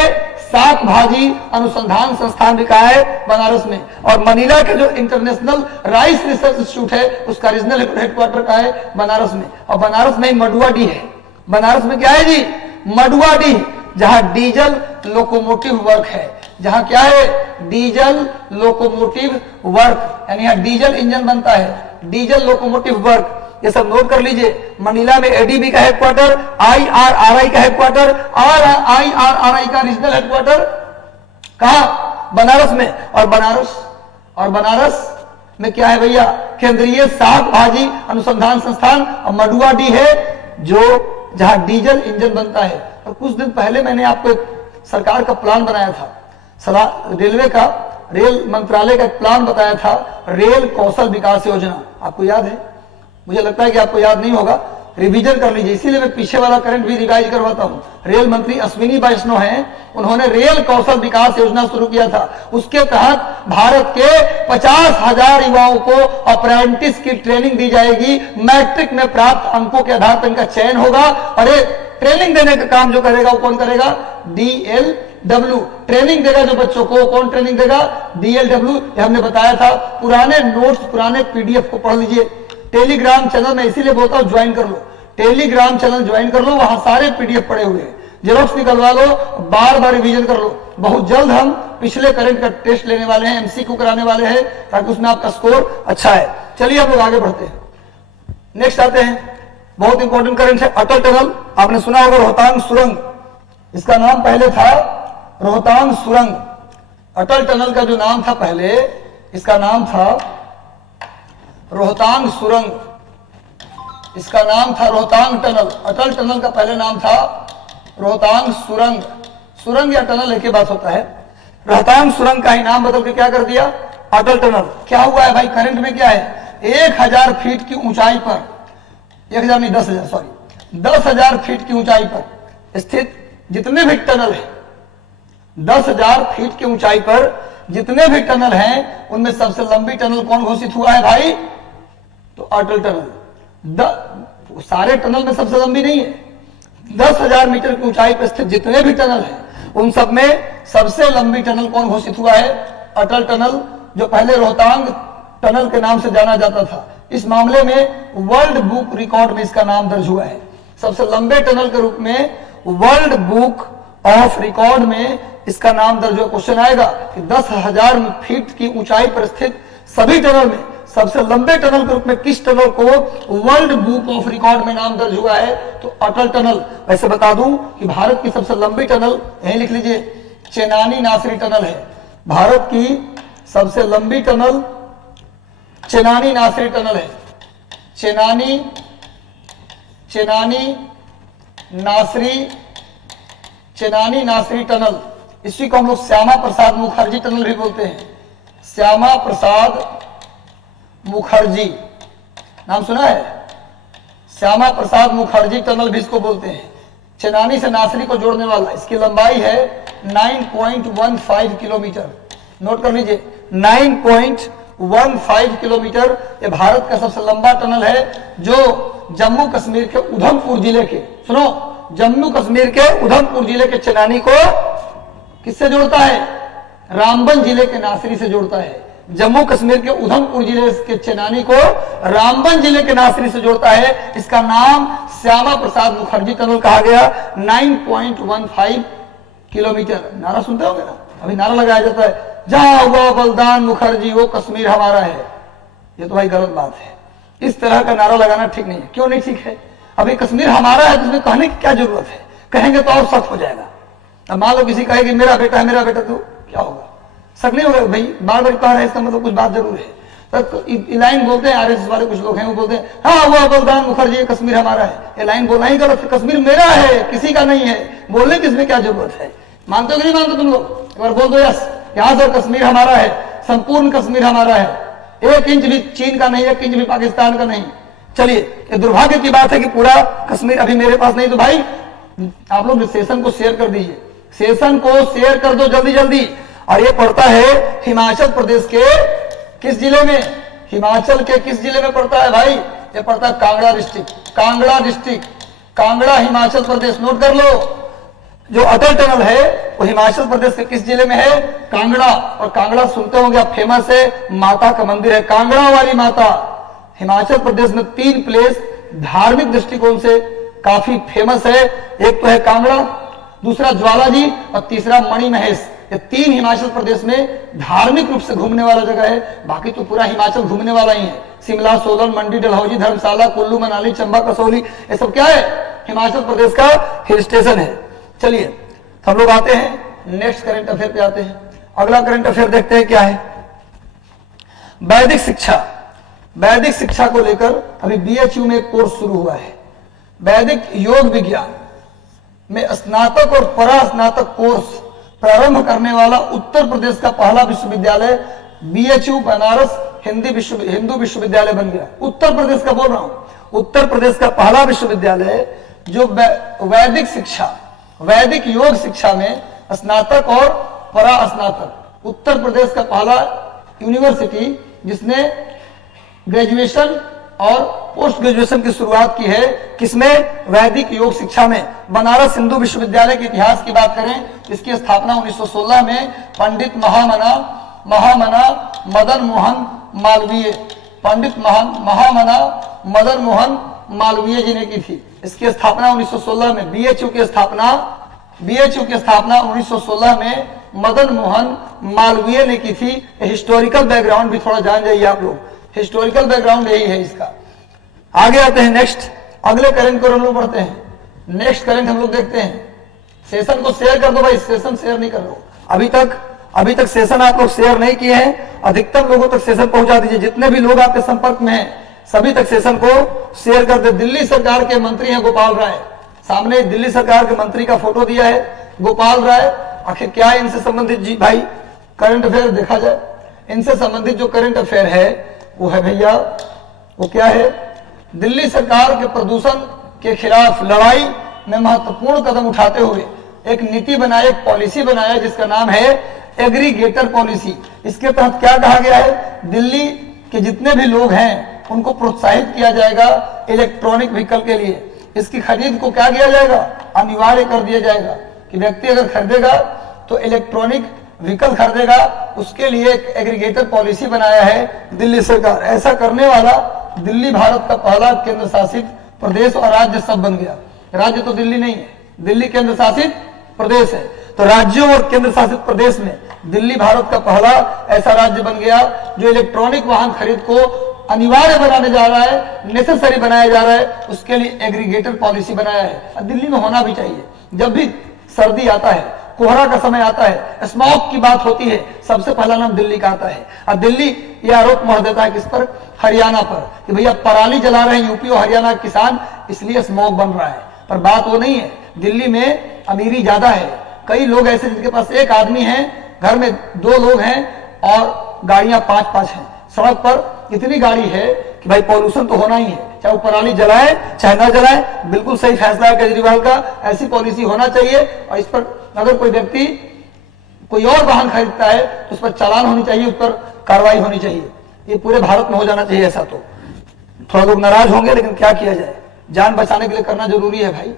शाक भाजी अनुसंधान संस्थान भी कहा है? बनारस में। और मनीला के जो इंटरनेशनल राइस रिसर्च इंस्टीट्यूट है उसका रीजनल हेडक्वार्टर कहा है? बनारस में। और बनारस में मडुआडीह है। बनारस में क्या है जी? मडुआडीह, जहां डीजल लोकोमोटिव वर्क है। जहां क्या है? डीजल लोकोमोटिव वर्क, यानी यहां डीजल इंजन बनता है, डीजल लोकोमोटिव वर्क। ये सब नोट कर लीजिए। मनीला में ADB का हेडक्वार्टर, IRRI का हेडक्वार्टर, और IRRI का रीजनल हेडक्वार्टर कहां? बनारस में। और बनारस में क्या है भैया? केंद्रीय शाक भाजी अनुसंधान संस्थान। और मडुआडीह है जो जहां डीजल इंजन बनता है। और कुछ दिन पहले मैंने आपको एक सरकार का प्लान बनाया था, रेलवे का, रेल मंत्रालय का एक प्लान बताया था, रेल कौशल विकास योजना। आपको याद है? मुझे लगता है कि आपको याद नहीं होगा, रिवीजन कर लीजिए, इसीलिए मैं पीछे वाला करंट भी रिवाइज करवाता हूं। रेल मंत्री अश्विनी वैष्णव हैं, उन्होंने रेल कौशल विकास योजना शुरू किया था। उसके तहत भारत के 50,000 युवाओं को अप्रेंटिस की ट्रेनिंग दी जाएगी। मैट्रिक में प्राप्त अंकों के आधार पर इनका चयन होगा और ये ट्रेनिंग देने का काम जो करेगा वो कौन करेगा? DLW ट्रेनिंग देगा जो बच्चों को। कौन ट्रेनिंग देगा? DLW। ये हमने बताया था। पुराने नोट्स, पुराने PDF को पढ़ लीजिए। टेलीग्राम चैनल में इसीलिए बोलता हूं ज्वाइन कर लो, टेलीग्राम चैनल ज्वाइन कर लो, वहां सारे PDF पड़े हुए हैं, जेरोक्स निकलवा लो, बार बार रिवीजन कर लो। बहुत जल्द हम पिछले करंट का टेस्ट लेने वाले हैं, MCQ कराने वाले हैं, ताकि उसमें आपका स्कोर अच्छा है। चलिए अब लोग आगे बढ़ते हैं, नेक्स्ट आते हैं। बहुत इंपॉर्टेंट करंट है अटल टनल। आपने सुना होगा रोहतांग सुरंग, इसका नाम पहले था रोहतांग सुरंग। अटल टनल का जो नाम था पहले, इसका नाम था रोहतांग सुरंग, इसका नाम था रोहतांग टनल। अटल टनल का पहले नाम था रोहतांग सुरंग। सुरंग या टनल एक ही बात होता है। रोहतांग सुरंग का ही नाम बदल के क्या कर दिया? अटल टनल। क्या हुआ है भाई? करंट में क्या है? 1000 फीट की ऊंचाई पर, 1000 नहीं 10,000 सॉरी 10,000 फीट की ऊंचाई पर स्थित जितने भी टनल है, 10,000 फीट की ऊंचाई पर जितने भी टनल हैं, उनमें सबसे लंबी टनल कौन घोषित हुआ है भाई? तो अटल टनल। सारे टनल में सबसे लंबी नहीं है, 10,000 मीटर की ऊंचाई पर स्थित जितने भी टनल हैं, उन सब में सबसे लंबी टनल कौन घोषित हुआ है? अटल टनल, जो पहले रोहतांग टनल के नाम से जाना जाता था। इस मामले में वर्ल्ड बुक रिकॉर्ड में इसका नाम दर्ज हुआ है। सबसे लंबे टनल के रूप में वर्ल्ड बुक ऑफ रिकॉर्ड में इसका नाम दर्ज हुआ। क्वेश्चन आएगा कि 10,000 फीट की ऊंचाई पर स्थित सभी टनल में सबसे लंबे टनल के रूप में किस टनल को वर्ल्ड बुक ऑफ रिकॉर्ड में नाम दर्ज हुआ है? तो अटल टनल। वैसे बता दूं कि भारत की सबसे लंबी टनल, यहीं लिख लीजिए, चेनानी नासरी टनल है। भारत की सबसे लंबी टनल चेनानी नासरी टनल है। चेनानी नासरी टनल। इसी को हम लोग श्यामा प्रसाद मुखर्जी टनल भी बोलते हैं। श्यामा प्रसाद मुखर्जी नाम सुना है? श्यामा प्रसाद मुखर्जी टनल भी इसको बोलते हैं। चेनानी से नासरी को जोड़ने वाला, इसकी लंबाई है 9.15 किलोमीटर। नोट कर लीजिए, 9.15 किलोमीटर। ये भारत का सबसे लंबा टनल है, जो जम्मू कश्मीर के उधमपुर जिले के, सुनो, जम्मू कश्मीर के उधमपुर जिले के चेनानी को किससे जोड़ता है? रामबन जिले के नासरी से जोड़ता है। जम्मू कश्मीर के उधमपुर जिले के चेनानी को रामबन जिले के नासरी से जोड़ता है। इसका नाम श्यामा प्रसाद मुखर्जी टनल कहा गया। 9.15 किलोमीटर। नारा सुनते होंगे ना, अभी नारा लगाया जाता है, जहां हुआ बलिदान मुखर्जी वो कश्मीर हमारा है। ये तो भाई गलत बात है, इस तरह का नारा लगाना ठीक नहीं है। क्यों नहीं ठीक है? अभी कश्मीर हमारा है तो उसमें कहने की क्या जरूरत है? कहेंगे तो और सख्त हो जाएगा। अब मान लो किसी कहे कि मेरा बेटा है, मेरा बेटा, तो क्या होगा? सख्त नहीं होगा भाई। बार बार कह रहे हैं, इसका मतलब कुछ बात जरूर है। तो लाइन बोलते हैं, RSS वाले कुछ लोग हैं, वो बोलते हैं हाँ वो बलिदान मुखर्जी कश्मीर हमारा है। ये लाइन बोलना ही गलत है। कश्मीर मेरा है, किसी का नहीं है। बोलने की इसमें क्या जरूरत है? मानते हो कि नहीं मानते तुम लोग? एक बार बोल दो यस, यहां से कश्मीर हमारा है, संपूर्ण कश्मीर हमारा है, 1 इंच भी चीन का नहीं, 1 इंच भी पाकिस्तान का नहीं। चलिए, ये दुर्भाग्य की बात है कि पूरा कश्मीर अभी मेरे पास नहीं। तो भाई आप लोग सेशन को शेयर कर दीजिए, सेशन को शेयर कर दो जल्दी जल्दी। और ये पड़ता है हिमाचल प्रदेश के किस जिले में? हिमाचल के किस जिले में पड़ता है भाई? ये पड़ता है Kangra district. Kangra district, Kangra Himachal Pradesh. Note कर लो, जो अटल टनल है वो हिमाचल प्रदेश के किस जिले में है? कांगड़ा। और कांगड़ा सुनते होंगे आप, फेमस है, माता का मंदिर है, कांगड़ा वाली माता। हिमाचल प्रदेश में 3 प्लेस धार्मिक दृष्टिकोण से काफी फेमस है। एक तो है कांगड़ा, दूसरा ज्वाला जी, और तीसरा मणिमहेश। ये 3 हिमाचल प्रदेश में धार्मिक रूप से घूमने वाला जगह है। बाकी तो पूरा हिमाचल घूमने वाला ही है। शिमला, सोलन, मंडी, डलहौजी, धर्मशाला, कुल्लू, मनाली, चंबा, कसौली, ये सब क्या है? हिमाचल प्रदेश का हिल स्टेशन है। चलिए हम लोग आते हैं नेक्स्ट करंट अफेयर पे आते हैं। अगला करंट अफेयर देखते हैं क्या है। वैदिक शिक्षा। वैदिक शिक्षा को लेकर अभी BHU में एक कोर्स शुरू हुआ है। वैदिक योग विज्ञान में स्नातक और परास्नातक कोर्स प्रारंभ करने वाला उत्तर प्रदेश का पहला विश्वविद्यालय बीएचयू बनारस हिंदू विश्वविद्यालय बन गया। उत्तर प्रदेश का बोल रहा हूं, उत्तर प्रदेश का पहला विश्वविद्यालय जो वैदिक शिक्षा, वैदिक योग शिक्षा में स्नातक और परास्नातक, उत्तर प्रदेश का पहला यूनिवर्सिटी जिसने ग्रेजुएशन और पोस्ट ग्रेजुएशन की शुरुआत की है, किसमें? वैदिक योग शिक्षा में। बनारस हिंदू विश्वविद्यालय के इतिहास की बात करें, इसकी स्थापना 1916 में पंडित महामना मदन मोहन मालवीय, पंडित महामना मदन मोहन मालवीय जी ने की थी। इसकी स्थापना 1916 में। बीएचयू की स्थापना 1916 में मदन मोहन मालवीय ने की थी। हिस्टोरिकल बैकग्राउंड भी थोड़ा जान जाइए आप लोग, हिस्टोरिकल बैकग्राउंड यही है इसका। आगे आते हैं नेक्स्ट, अगले करंट को हम लोग बढ़ते हैं। नेक्स्ट करंट हम लोग देखते हैं। सेशन को शेयर कर दो भाई, सेशन शेयर नहीं कर रहे हो अभी तक सेशन आप लोग शेयर नहीं किए हैं। अधिकतम लोगों तक सेशन पहुंचा दीजिए, जितने भी लोग आपके संपर्क में हैं सभी तक सेशन को शेयर कर दे। दिल्ली सरकार के मंत्री हैं गोपाल राय, सामने दिल्ली सरकार के मंत्री का फोटो दिया है, गोपाल राय। आखिर क्या है इनसे संबंधित जी भाई करंट अफेयर देखा जाए। इनसे संबंधित जो करंट अफेयर है वो है भैया, वो क्या है? दिल्ली सरकार के प्रदूषण के खिलाफ लड़ाई में महत्वपूर्ण कदम उठाते हुए एक नीति बनाई, एक पॉलिसी बनाया जिसका नाम है एग्रीगेटर पॉलिसी। इसके तहत क्या कहा गया है? दिल्ली के जितने भी लोग हैं उनको प्रोत्साहित किया जाएगा इलेक्ट्रॉनिक व्हीकल के लिए। इसकी खरीद को क्या किया जाएगा? अनिवार्य कर दिया जाएगा कि व्यक्ति अगर खरीदेगा तो इलेक्ट्रॉनिक व्हीकल खरीदेगा। उसके लिए एक एग्रीगेटर पॉलिसी बनाया है दिल्ली सरकार। ऐसा करने वाला दिल्ली भारत का पहला केंद्र शासित प्रदेश और राज्य सब बन गया। राज्य तो दिल्ली नहीं है, दिल्ली केंद्र शासित प्रदेश है। तो राज्यों और केंद्र शासित प्रदेश में दिल्ली भारत का पहला ऐसा राज्य बन गया जो इलेक्ट्रॉनिक वाहन खरीद को अनिवार्य बनाने जा रहा है, नेसेसरी बनाया जा रहा है। उसके लिए एग्रीगेटर पॉलिसी बनाया है। दिल्ली में होना भी चाहिए। जब भी सर्दी आता है, कोहरा का समय आता है, स्मॉग की बात होती है, सबसे पहला नाम दिल्ली का आता है। और दिल्ली ये आरोप मोड़ देता है किस पर? हरियाणा पर, कि भैया पराली जला रहे हैं यूपी और हरियाणा के किसान, इसलिए स्मॉग बन रहा है। पर बात वो नहीं है, दिल्ली में अमीरी ज्यादा है। कई लोग ऐसे जिनके पास एक आदमी है, घर में 2 लोग हैं और गाड़ियां 5-5 हैं। सड़क पर इतनी गाड़ी है कि भाई पॉल्यूशन तो होना ही है, चाहे वो पराली जलाए चाहे ना जलाए। बिल्कुल सही फैसला है केजरीवाल का, ऐसी पॉलिसी होना चाहिए। और इस पर अगर कोई व्यक्ति कोई और वाहन खरीदता है तो उस पर चालान होनी चाहिए, उस पर कार्रवाई होनी चाहिए। ये पूरे भारत में हो जाना चाहिए ऐसा। तो थोड़ा लोग नाराज होंगे, लेकिन क्या किया जाए, जान बचाने के लिए करना जरूरी है भाई।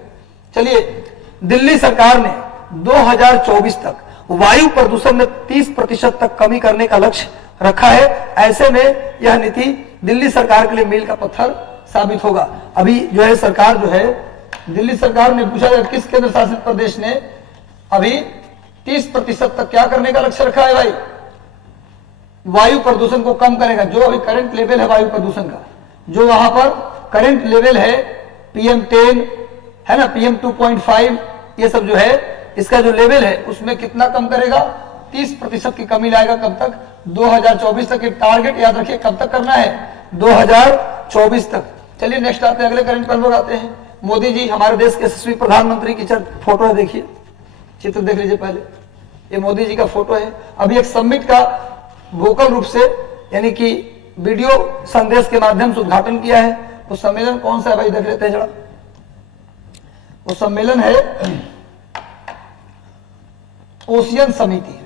चलिए, दिल्ली सरकार ने 2024 तक वायु प्रदूषण में 30% तक कमी करने का लक्ष्य रखा है। ऐसे में यह नीति दिल्ली सरकार के लिए मील का पत्थर साबित होगा। अभी जो है सरकार जो है, दिल्ली सरकार ने पूछा जाए किस केंद्र शासित प्रदेश ने अभी 30% तक क्या करने का लक्ष्य रखा है भाई? वायु प्रदूषण को कम करेगा। जो अभी करंट लेवल है वायु प्रदूषण का, जो वहां पर करंट लेवल है PM10 है ना, PM2.5, ये सब जो है इसका जो लेवल है उसमें कितना कम करेगा? 30% की कमी लाएगा। कब तक? 2024 तक। एक टारगेट याद रखिए, कब तक करना है? 2024 तक। चलिए नेक्स्ट आते हैं, अगले करंट पर लोग आते हैं। मोदी जी हमारे देश के यशस्वी प्रधानमंत्री की फोटो है, देखिए, चित्र देख लीजिए पहले। ये मोदी जी का फोटो है। अभी एक समिट का वोकल रूप से यानी कि वीडियो संदेश के माध्यम से उद्घाटन किया है। वो सम्मेलन कौन सा है भाई, देख लेते हैं जरा। वो सम्मेलन है ओशियन समिति।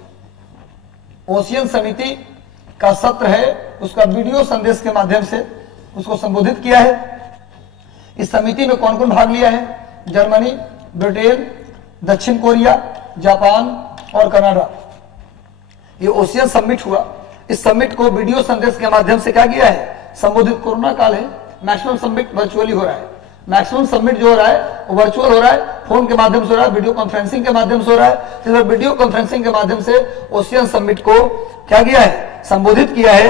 ओशियन समिति का सत्र है, उसका वीडियो संदेश के माध्यम से उसको संबोधित किया है। इस समिति में कौन कौन भाग लिया है? जर्मनी, ब्रिटेन, दक्षिण कोरिया, जापान और कनाडा। ये ओशियन समिट हुआ। इस समिट को वीडियो संदेश के माध्यम से क्या किया है? संबोधित। कोरोना काल है, मैक्सिमम समिट वर्चुअली हो रहा है। मैक्सिमम समिट जो हो रहा है वो वर्चुअल हो रहा है, फोन के माध्यम से हो रहा है, वीडियो कॉन्फ्रेंसिंग के माध्यम से हो रहा है। तो वीडियो कॉन्फ्रेंसिंग के माध्यम से ओशियन समिट को क्या किया है? संबोधित किया है,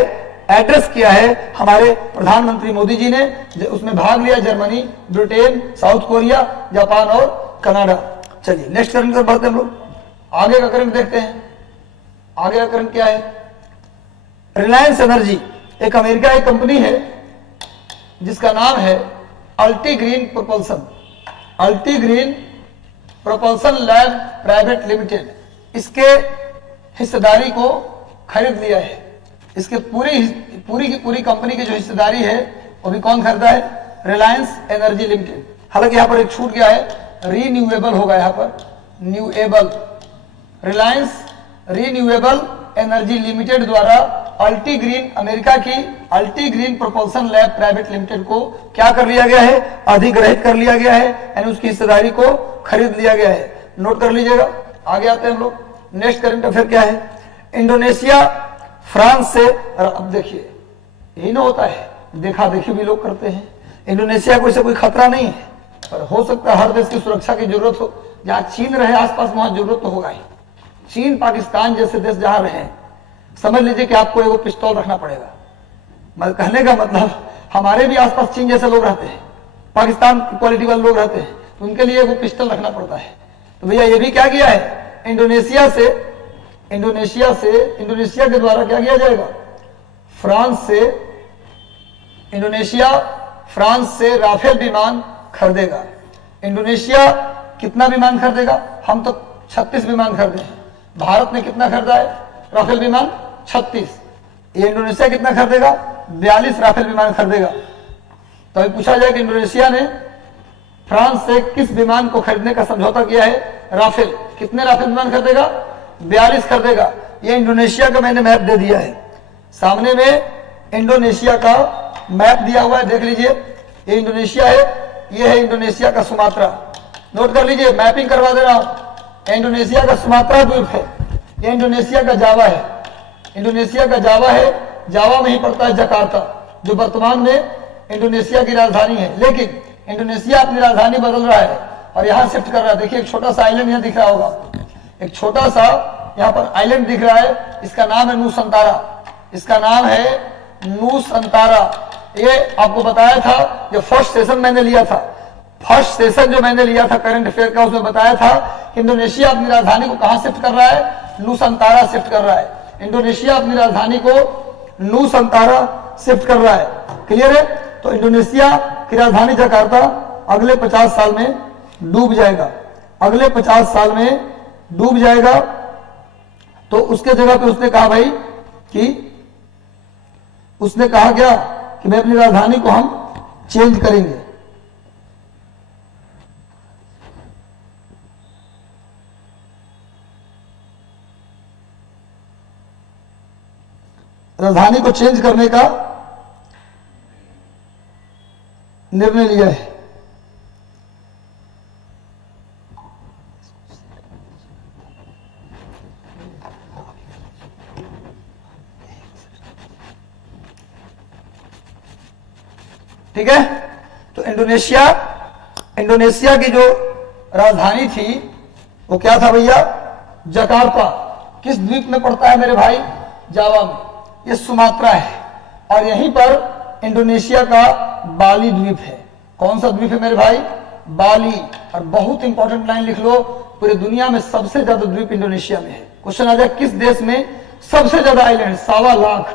एड्रेस किया है हमारे प्रधानमंत्री मोदी जी ने। उसमें भाग लिया Germany, Britain, south Korea, Japan और कनाडा। चलिए नेक्स्ट करंट पर बढ़ते हैं हम लोग। आगे का करंट देखते हैं। आगे का करंट क्या है? रिलायंस एनर्जी एक अमेरिका की कंपनी है जिसका नाम है Altigreen propulsion. Altigreen propulsion lab private limited, इसके हिस्सेदारी को खरीद लिया है। इसके पूरी कंपनी की जो हिस्सेदारी है वो भी कौन खरीदा है? Reliance energy limited. हालांकि यहां पर एक छूट गया है, रीन्यूएबल होगा यहां पर, न्यूएबल। रिलायंस रीन्यूएबल एनर्जी लिमिटेड द्वारा अल्टी ग्रीन, अमेरिका की Altigreen propulsion lab private limited को क्या कर लिया गया है? अधिग्रहित कर लिया गया है, यानी उसकी हिस्सेदारी को खरीद लिया गया है। नोट कर लीजिएगा। आगे आते हैं हम लोग। नेक्स्ट करंट अफेयर क्या है? इंडोनेशिया फ्रांस से, अब देखिए यही ना होता है, देखा देखी भी लोग करते हैं। इंडोनेशिया को इससे कोई खतरा नहीं है, पर हो सकता है हर देश की सुरक्षा की जरूरत हो। जहां चीन रहे आसपास वहां जरूरत तो होगा ही। चीन पाकिस्तान जैसे देश जहां रहे, समझ लीजिए कि आपको एगो पिस्तौल रखना पड़ेगा। मतलब कहने का मतलब हमारे भी आसपास चीन जैसे लोग रहते हैं, पाकिस्तान क्वालिटी वाले लोग रहते हैं, तो उनके लिए एगो पिस्टल रखना पड़ता है। तो भैया ये भी क्या किया है? इंडोनेशिया के द्वारा क्या किया जाएगा? इंडोनेशिया फ्रांस से राफेल विमान खरीदेगा। इंडोनेशिया कितना विमान खरीदेगा? हम तो 36 विमान खरीदे हैं। भारत ने कितना खरीदा है राफेल विमान? 36। ये इंडोनेशिया कितना खरीदेगा? 42 राफेल विमान खरीदेगा। तो अभी पूछा जाए कि इंडोनेशिया ने फ्रांस से किस विमान को खरीदने का समझौता किया है? राफेल। कितने राफेल विमान खरीदेगा? 42 खरीदेगा। ये इंडोनेशिया का मैंने मैप दे दिया है, सामने में इंडोनेशिया का मैप दिया हुआ है, देख लीजिए। ये इंडोनेशिया है, ये है इंडोनेशिया का सुमात्रा। नोट कर लीजिए, मैपिंग करवा दे रहा हूं। इंडोनेशिया का सुमात्रा द्वीप है, ये इंडोनेशिया का जावा है। इंडोनेशिया का जावा है, जावा में ही पड़ता है जकार्ता, जो वर्तमान में इंडोनेशिया की राजधानी है। लेकिन इंडोनेशिया अपनी राजधानी बदल रहा है और यहां शिफ्ट कर रहा है। देखिए एक छोटा सा आइलैंड यहां दिख रहा होगा, एक छोटा सा यहां पर आइलैंड दिख रहा है, इसका नाम है नूसंतारा। इसका नाम है नूसंतारा। ये आपको बताया था, जो फर्स्ट सेशन मैंने लिया था, फर्स्ट सेशन जो मैंने लिया था करंट अफेयर का, उसमें बताया था कि इंडोनेशिया अपनी राजधानी को कहां शिफ्ट कर रहा है? नूसंतारा शिफ्ट कर रहा है। इंडोनेशिया अपनी राजधानी को नूसंतारा शिफ्ट कर रहा है। क्लियर है? तो इंडोनेशिया की राजधानी जकार्ता अगले 50 साल में डूब जाएगा, अगले 50 साल में डूब जाएगा। तो उसके जगह पे उसने कहा भाई कि उसने कहा क्या कि मैं अपनी राजधानी को हम चेंज करेंगे। राजधानी को चेंज करने का निर्णय लिया है। ठीक है? तो इंडोनेशिया की जो राजधानी थी वो क्या था भैया? जकार्ता। किस द्वीप में पड़ता है मेरे भाई? जावा में। ये सुमात्रा है और यहीं पर इंडोनेशिया का बाली द्वीप है। कौन सा द्वीप है मेरे भाई? बाली। और बहुत इंपॉर्टेंट लाइन लिख लो, पूरी दुनिया में सबसे ज्यादा द्वीप इंडोनेशिया में है। क्वेश्चन आ जाए किस देश में सबसे ज्यादा आइलैंड? 1.25 लाख।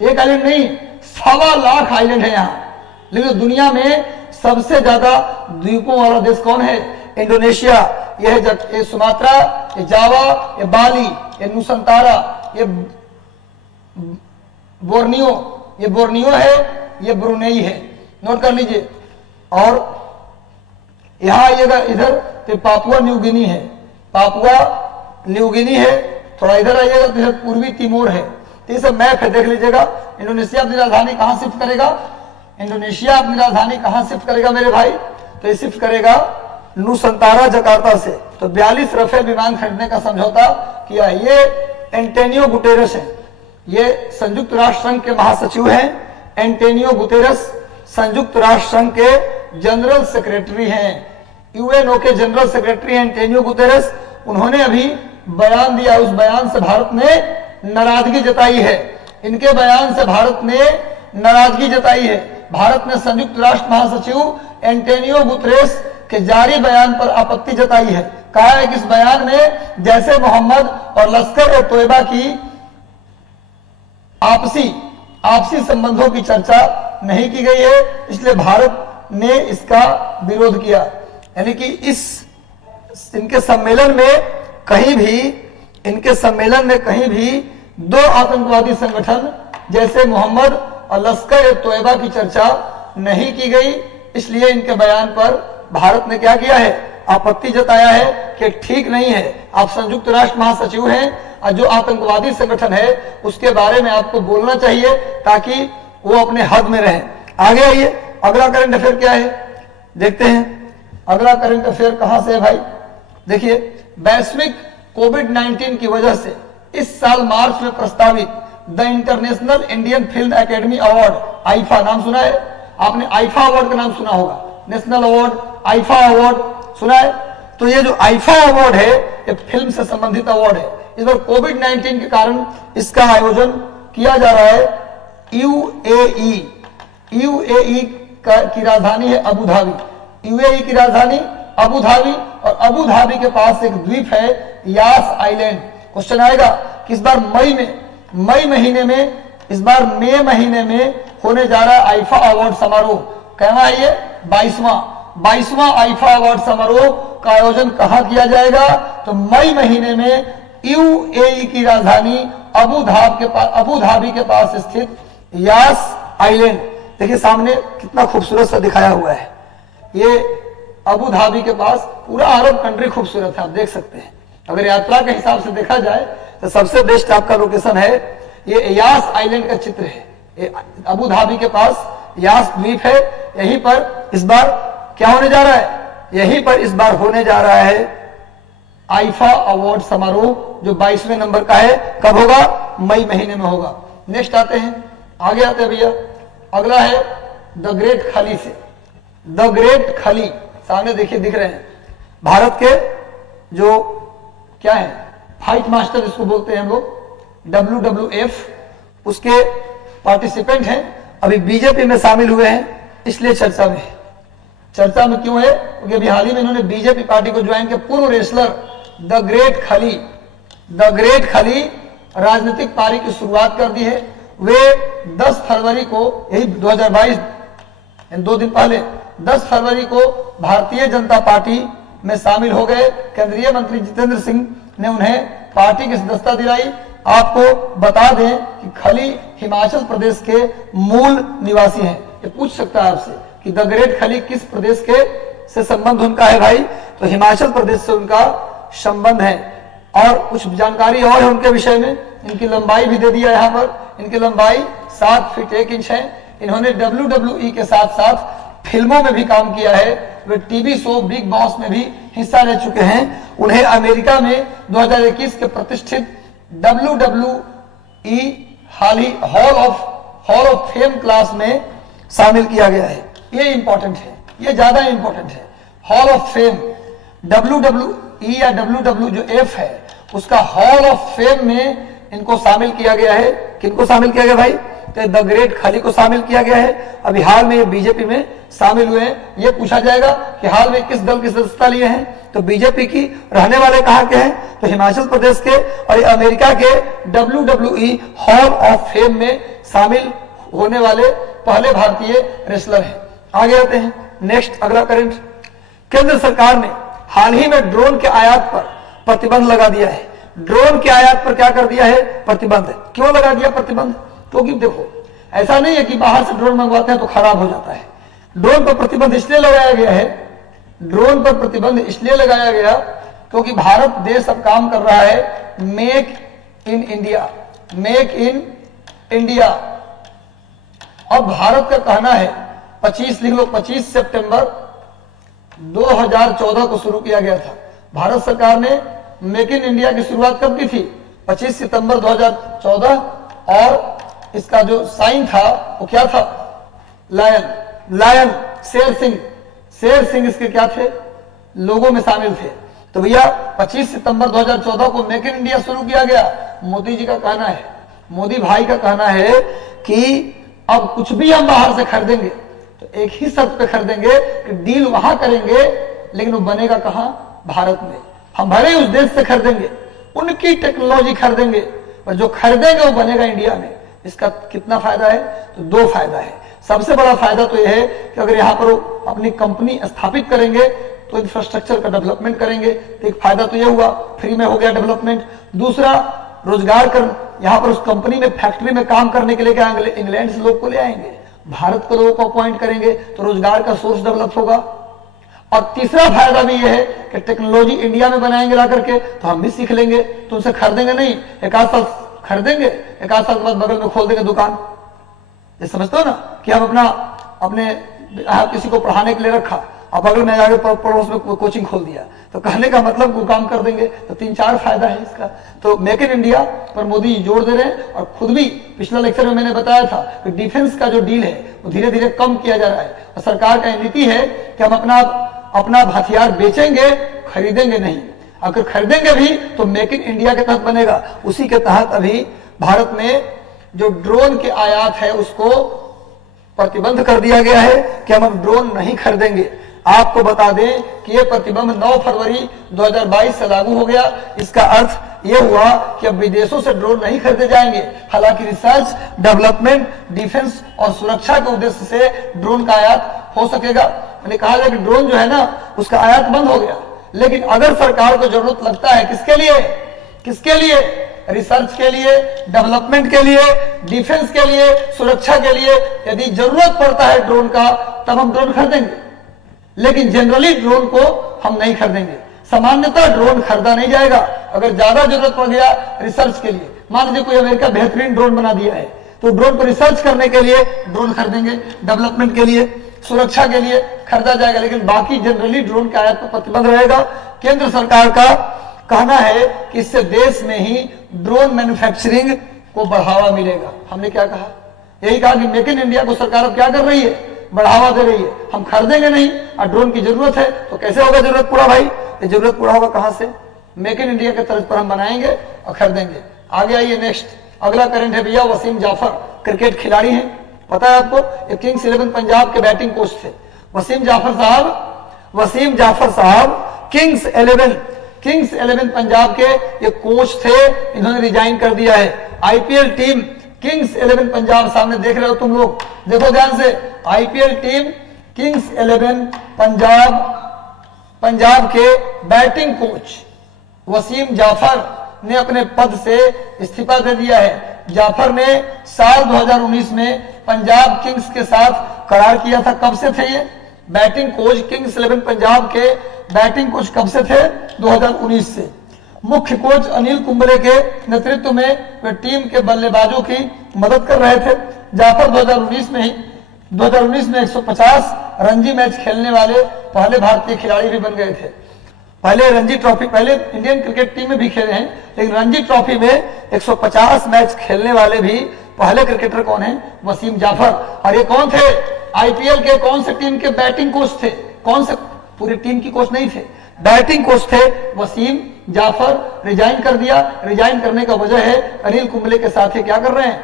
एक आइलैंड नहीं, 1.25 लाख आइलैंड है यहां। लेकिन दुनिया में सबसे ज्यादा द्वीपों वाला देश कौन है? इंडोनेशिया। ये सुमात्रा, ये जावा, ये बाली, ये नूसंतारा, ये बोर्नियो है, ये ब्रुनेई है। नोट कर लीजिए। और यहां आइएगा इधर तो पापुआ न्यू गिनी है, पापुआ न्यू गिनी है। थोड़ा इधर आइएगा तो इधर पूर्वी तिमोर है। तो ये सब मैप है, देख लीजिएगा। इंडोनेशिया अपनी राजधानी कहां शिफ्ट करेगा? इंडोनेशिया अपनी राजधानी कहां शिफ्ट करेगा मेरे भाई? तो ये शिफ्ट करेगा नूसंतारा जकार्ता से। तो 42 राफेल विमान खरीदने का समझौता किया है। ये एंटोनियो गुटेरेस है, ये संयुक्त राष्ट्र संघ के महासचिव हैं। एंटोनियो गुटेरेस संयुक्त राष्ट्र संघ के जनरल सेक्रेटरी हैं, यूएनओ के जनरल सेक्रेटरी हैं एंटोनियो गुटेरेस। उन्होंने अभी बयान दिया, उस बयान से भारत ने नाराजगी जताई है। इनके बयान से भारत ने नाराजगी जताई है। भारत ने संयुक्त राष्ट्र महासचिव एंटोनियो गुटेरेस के जारी बयान पर आपत्ति जताई है। कहा है कि इस बयान में जैसे मोहम्मद और लश्कर तोयबा की आपसी संबंधों की चर्चा नहीं की गई है, इसलिए भारत ने इसका विरोध किया। यानी कि इनके सम्मेलन में कहीं भी दो आतंकवादी संगठन जैसे मोहम्मद और लश्कर-ए-तोयबा की चर्चा नहीं की गई। इसलिए इनके बयान पर भारत ने क्या किया है, आपत्ति जताया है कि ठीक नहीं है। आप संयुक्त राष्ट्र महासचिव हैं और जो आतंकवादी संगठन है उसके बारे में आपको बोलना चाहिए ताकि वो अपने हद में रहें। आगे आइए, अगला करंट अफेयर क्या है देखते हैं। अगला करंट अफेयर कहां से है भाई? देखिए, वैश्विक कोविड-19 की वजह से इस साल मार्च में प्रस्तावित the international Indian film academy award, IIFA नाम सुना है आपने? आईफा अवार्ड का नाम सुना होगा, नेशनल अवार्ड, आईफा अवार्ड सुना है? तो ये जो आईफा अवार्ड है ये फिल्म से संबंधित अवार्ड है। इस बार कोविड-19 के कारण इसका आयोजन किया जा रहा है यूएई की राजधानी है अबू धाबी। यूएई की राजधानी अबू धाबी, और अबू धाबी के पास एक द्वीप है यास आइलैंड। क्वेश्चन आएगा कि इस बार मई महीने में होने जा रहा है आईफा अवार्ड समारोह। कहना है ये 22वां आईफा अवार्ड समारोह का आयोजन कहां किया जाएगा? तो मई महीने में यूएई की राजधानी अबू धाबी के पास स्थित यास आइलैंड। देखिए सामने कितना खूबसूरत सा दिखाया हुआ है। ये अबू धाबी के पास पूरा अरब कंट्री खूबसूरत है, आप देख सकते हैं। अगर यात्रा के हिसाब से देखा जाए तो सबसे बेस्ट आपका लोकेशन है ये यास आइलैंड का चित्र है। अबू धाबी के पास यास द्वीप है। यहीं पर इस बार क्या होने जा रहा है? यहीं पर इस बार होने जा रहा है आईफा अवार्ड समारोह, जो 22वें नंबर का है। कब होगा? मई महीने में होगा। नेक्स्ट आते हैं, आगे आते हैं भैया। अगला है द ग्रेट खली से। द ग्रेट खली सामने देखिए, दिख रहे हैं। भारत के जो क्या है, फाइट मास्टर इसको बोलते हैं हम लोग, WWF, उसके पार्टिसिपेंट हैं। अभी बीजेपी में शामिल हुए हैं, इसलिए चर्चा में क्यों है? क्योंकि अभी हाल ही में इन्होंने बीजेपी पार्टी को ज्वाइन किया। पूर्व रेसलर द ग्रेट खली राजनीतिक पारी की शुरुआत कर दी है। वे 10 फरवरी को, यही 2022 2 दिन पहले 10 फरवरी को भारतीय जनता पार्टी में शामिल हो गए। केंद्रीय मंत्री जितेंद्र सिंह ने उन्हें पार्टी की सदस्यता दिलाई। आपको बता दें कि खली हिमाचल प्रदेश के मूल निवासी हैं। ये पूछ सकता है आपसे कि द ग्रेट खली किस प्रदेश के से संबंध उनका है भाई? तो हिमाचल प्रदेश से उनका संबंध है। और कुछ जानकारी और है उनके विषय में। इनकी लंबाई भी दे दिया यहाँ पर। इनकी लंबाई 7 फीट 1 इंच है। इन्होंने WWE के साथ साथ फिल्मों में भी काम किया है। वे टीवी शो बिग बॉस में भी हिस्सा ले चुके हैं। उन्हें अमेरिका में 2021 के प्रतिष्ठित WWE hall of fame class में शामिल किया गया है। ये इंपॉर्टेंट है, ये ज्यादा इंपॉर्टेंट है। हॉल ऑफ फेम, WWE या WW जो F है उसका हॉल ऑफ फेम में इनको शामिल किया गया है। किनको शामिल किया गया भाई? तो द ग्रेट खली को शामिल किया गया है। अभी हाल में ये बीजेपी में शामिल हुए हैं। ये पूछा जाएगा कि हाल में किस दल की सदस्यता लिए हैं? तो बीजेपी की। रहने वाले कहां के हैं? तो हिमाचल प्रदेश के। और ये अमेरिका के WWE हॉल ऑफ फेम में शामिल होने वाले पहले भारतीय रेसलर हैं। आगे आते हैं, नेक्स्ट अगला करंट। केंद्र सरकार ने हाल ही में ड्रोन के आयात पर प्रतिबंध लगा दिया है। ड्रोन के आयात पर क्या कर दिया है? प्रतिबंध। क्यों लगा दिया प्रतिबंध? क्योंकि देखो, ऐसा नहीं है कि बाहर से ड्रोन मंगवाते हैं तो खराब हो जाता है। ड्रोन पर प्रतिबंध इसलिए लगाया गया है, ड्रोन पर प्रतिबंध इसलिए लगाया गया क्योंकि भारत देश अब काम कर रहा है मेक इन इंडिया। अब भारत का कहना है 25 लिख लो, 25 सितंबर 2014 को शुरू किया गया था। भारत सरकार ने मेक इन इंडिया की शुरुआत कब की थी? 25 सितंबर 2014। और इसका जो साइन था वो क्या था? लायन, शेर सिंह इसके क्या थे? लोगों में शामिल थे। तो भैया 25 सितंबर 2014 को मेक इन इंडिया शुरू किया गया। मोदी जी का कहना है, मोदी भाई का कहना है कि अब कुछ भी हम बाहर से खरीदेंगे तो एक ही शर्त पे खरीदेंगे कि डील वहां करेंगे, लेकिन वो बनेगा कहां? भारत में। हम भले उस देश से खरीदेंगे, उनकी टेक्नोलॉजी खरीदेंगे, पर जो खरीदेंगे वो बनेगा इंडिया में। इसका कितना फायदा है? तो 2 फायदा है। सबसे बड़ा फायदा तो यह है कि अगर यहाँ पर वो अपनी कंपनी स्थापित करेंगे तो इंफ्रास्ट्रक्चर का डेवलपमेंट करेंगे, तो एक फायदा तो यह हुआ, फ्री में हो गया डेवलपमेंट। दूसरा, रोजगार कर यहाँ पर उस कंपनी में फैक्ट्री में काम करने के लिए क्या इंग्लैंड से लोग को ले आएंगे, भारत के लोगों को अपॉइंट करेंगे, तो रोजगार का सोर्स डेवलप होगा। और तीसरा फायदा भी यह है कि टेक्नोलॉजी इंडिया में बनाएंगे ला करके, तो हम भी सीख लेंगे, तो उनसे खरीदेंगे नहीं, एक आध साल खरीदेंगे, एक आध साल के बाद बगल में खोल देंगे दुकान। ये समझते हो ना कि हम अपने किसी को पढ़ाने के लिए रखा, अब बगल में जाके पड़ोस में कोचिंग खोल दिया, तो कहने का मतलब वो काम कर देंगे। तो 3-4 फायदा है इसका। तो मेक इन इंडिया पर मोदी जोर दे रहे हैं, और खुद भी पिछला लेक्चर में मैंने बताया था कि डिफेंस का जो डील है वो धीरे धीरे कम किया जा रहा है, और सरकार का नीति है कि हम अपना हथियार बेचेंगे, खरीदेंगे नहीं। अगर खरीदेंगे भी तो मेक इन इंडिया के तहत बनेगा। उसी के तहत अभी भारत में जो ड्रोन के आयात है उसको प्रतिबंध कर दिया गया है कि हम अब ड्रोन नहीं खरीदेंगे। आपको बता दें कि यह प्रतिबंध 9 फरवरी 2022 से लागू हो गया। इसका अर्थ यह हुआ कि अब विदेशों से ड्रोन नहीं खरीदे जाएंगे। हालांकि रिसर्च, डेवलपमेंट, डिफेंस और सुरक्षा के उद्देश्य से ड्रोन का आयात हो सकेगा। मैंने कहा था कि ड्रोन जो है ना उसका आयात बंद हो गया, लेकिन अगर सरकार को जरूरत लगता है, किसके लिए रिसर्च के लिए, डेवलपमेंट के लिए, डिफेंस के लिए, सुरक्षा के लिए, यदि जरूरत पड़ता है ड्रोन का, तब हम ड्रोन खरीदेंगे। लेकिन जनरली ड्रोन को हम नहीं खरीदेंगे। सामान्यतः ड्रोन खरीदा नहीं जाएगा। अगर ज्यादा जरूरत पड़ गया रिसर्च के लिए, मान लीजिए कोई अमेरिका बेहतरीन ड्रोन बना दिया है, तो ड्रोन को रिसर्च करने के लिए ड्रोन खरीदेंगे, डेवलपमेंट के लिए, सुरक्षा के लिए खरीदा जाएगा। लेकिन बाकी जनरली ड्रोन के आयात पर प्रतिबंध रहेगा। केंद्र सरकार का कहना है कि इससे देश में ही ड्रोन मैन्युफैक्चरिंग को बढ़ावा मिलेगा। हमने क्या कहा, यही कहा कि मेक इन इंडिया को सरकार अब क्या कर रही है, बढ़ावा दे रही है। हम खरीदेंगे नहीं, और ड्रोन की जरूरत है तो कैसे होगा जरूरत पूरा भाई, ये जरूरत पूरा होगा कहां से, मेक इन इंडिया के तर्ज पर हम बनाएंगे और खरीदेंगे। आगे आइए नेक्स्ट, अगला करंट है भैया, वसीम जाफर क्रिकेट खिलाड़ी हैं, पता है आपको, ये किंग्स 11 पंजाब के बैटिंग कोच थे। वसीम जाफर साहब किंग्स 11 पंजाब के ये कोच थे, इन्होंने रिजाइन कर दिया है। आईपीएल टीम किंग्स 11 पंजाब सामने देख रहे हो तुम लोग, देखो ध्यान से, आईपीएल टीम किंग्स 11 पंजाब के बैटिंग कोच वसीम जाफर ने अपने पद से इस्तीफा दे दिया है। जाफर ने साल 2019 में पंजाब किंग्स के साथ करार किया था। कब से थे ये बैटिंग कोच, किंग्स 11 पंजाब के बैटिंग कोच कब से थे, 2019 से। मुख्य कोच अनिल कुंबले के नेतृत्व में वे टीम के बल्लेबाजों की मदद कर रहे थे। जाफर 2019 में 150 रणजी मैच खेलने वाले पहले भारतीय खिलाड़ी भी बन गए थे। पहले रणजी ट्रॉफी, पहले इंडियन क्रिकेट टीम में भी खेले हैं, लेकिन रणजी ट्रॉफी में 150 मैच खेलने वाले भी पहले क्रिकेटर कौन है, वसीम जाफर। और ये कौन थे, आईपीएल के कौन से टीम के बैटिंग कोच थे, कौन से, पूरी टीम की कोच नहीं थे, बैटिंग कोच थे वसीम जाफर। रिजाइन कर दिया। रिजाइन करने का वजह है अनिल कुंबले के साथ ये क्या कर रहे हैं,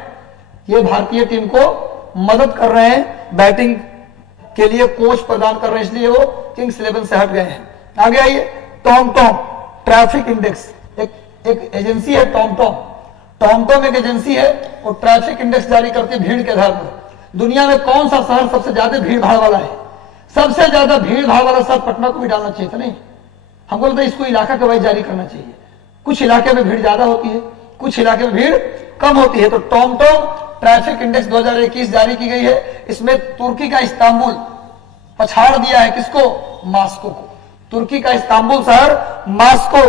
ये भारतीय टीम को मदद कर रहे हैं, बैटिंग के लिए कोच प्रदान कर रहे हैं, इसलिए वो किंग्स 11 से हट गए हैं। आगे आइए, टॉमटॉम ट्रैफिक इंडेक्स, एक एजेंसी है टॉमटॉम एक एजेंसी है, वो ट्रैफिक इंडेक्स जारी करती है भीड़ के आधार पर। दुनिया में कौन सा शहर सबसे ज्यादा भीड़ भाड़ वाला है, सबसे ज्यादा भीड़ भाड़ वाला शहर पटना को भी डालना चाहिए था, नहीं, हम बोलते इसको इलाका के वाइज जारी करना चाहिए। कुछ इलाके में भीड़ ज्यादा होती है, कुछ इलाके में भीड़ कम होती है। तो टॉमटॉम ट्रैफिक इंडेक्स 2021 जारी की गई है। इसमें तुर्की का इस्तांबुल पछाड़ दिया है, किसको, मास्को को। तुर्की का इस्तांबुल शहर मास्को,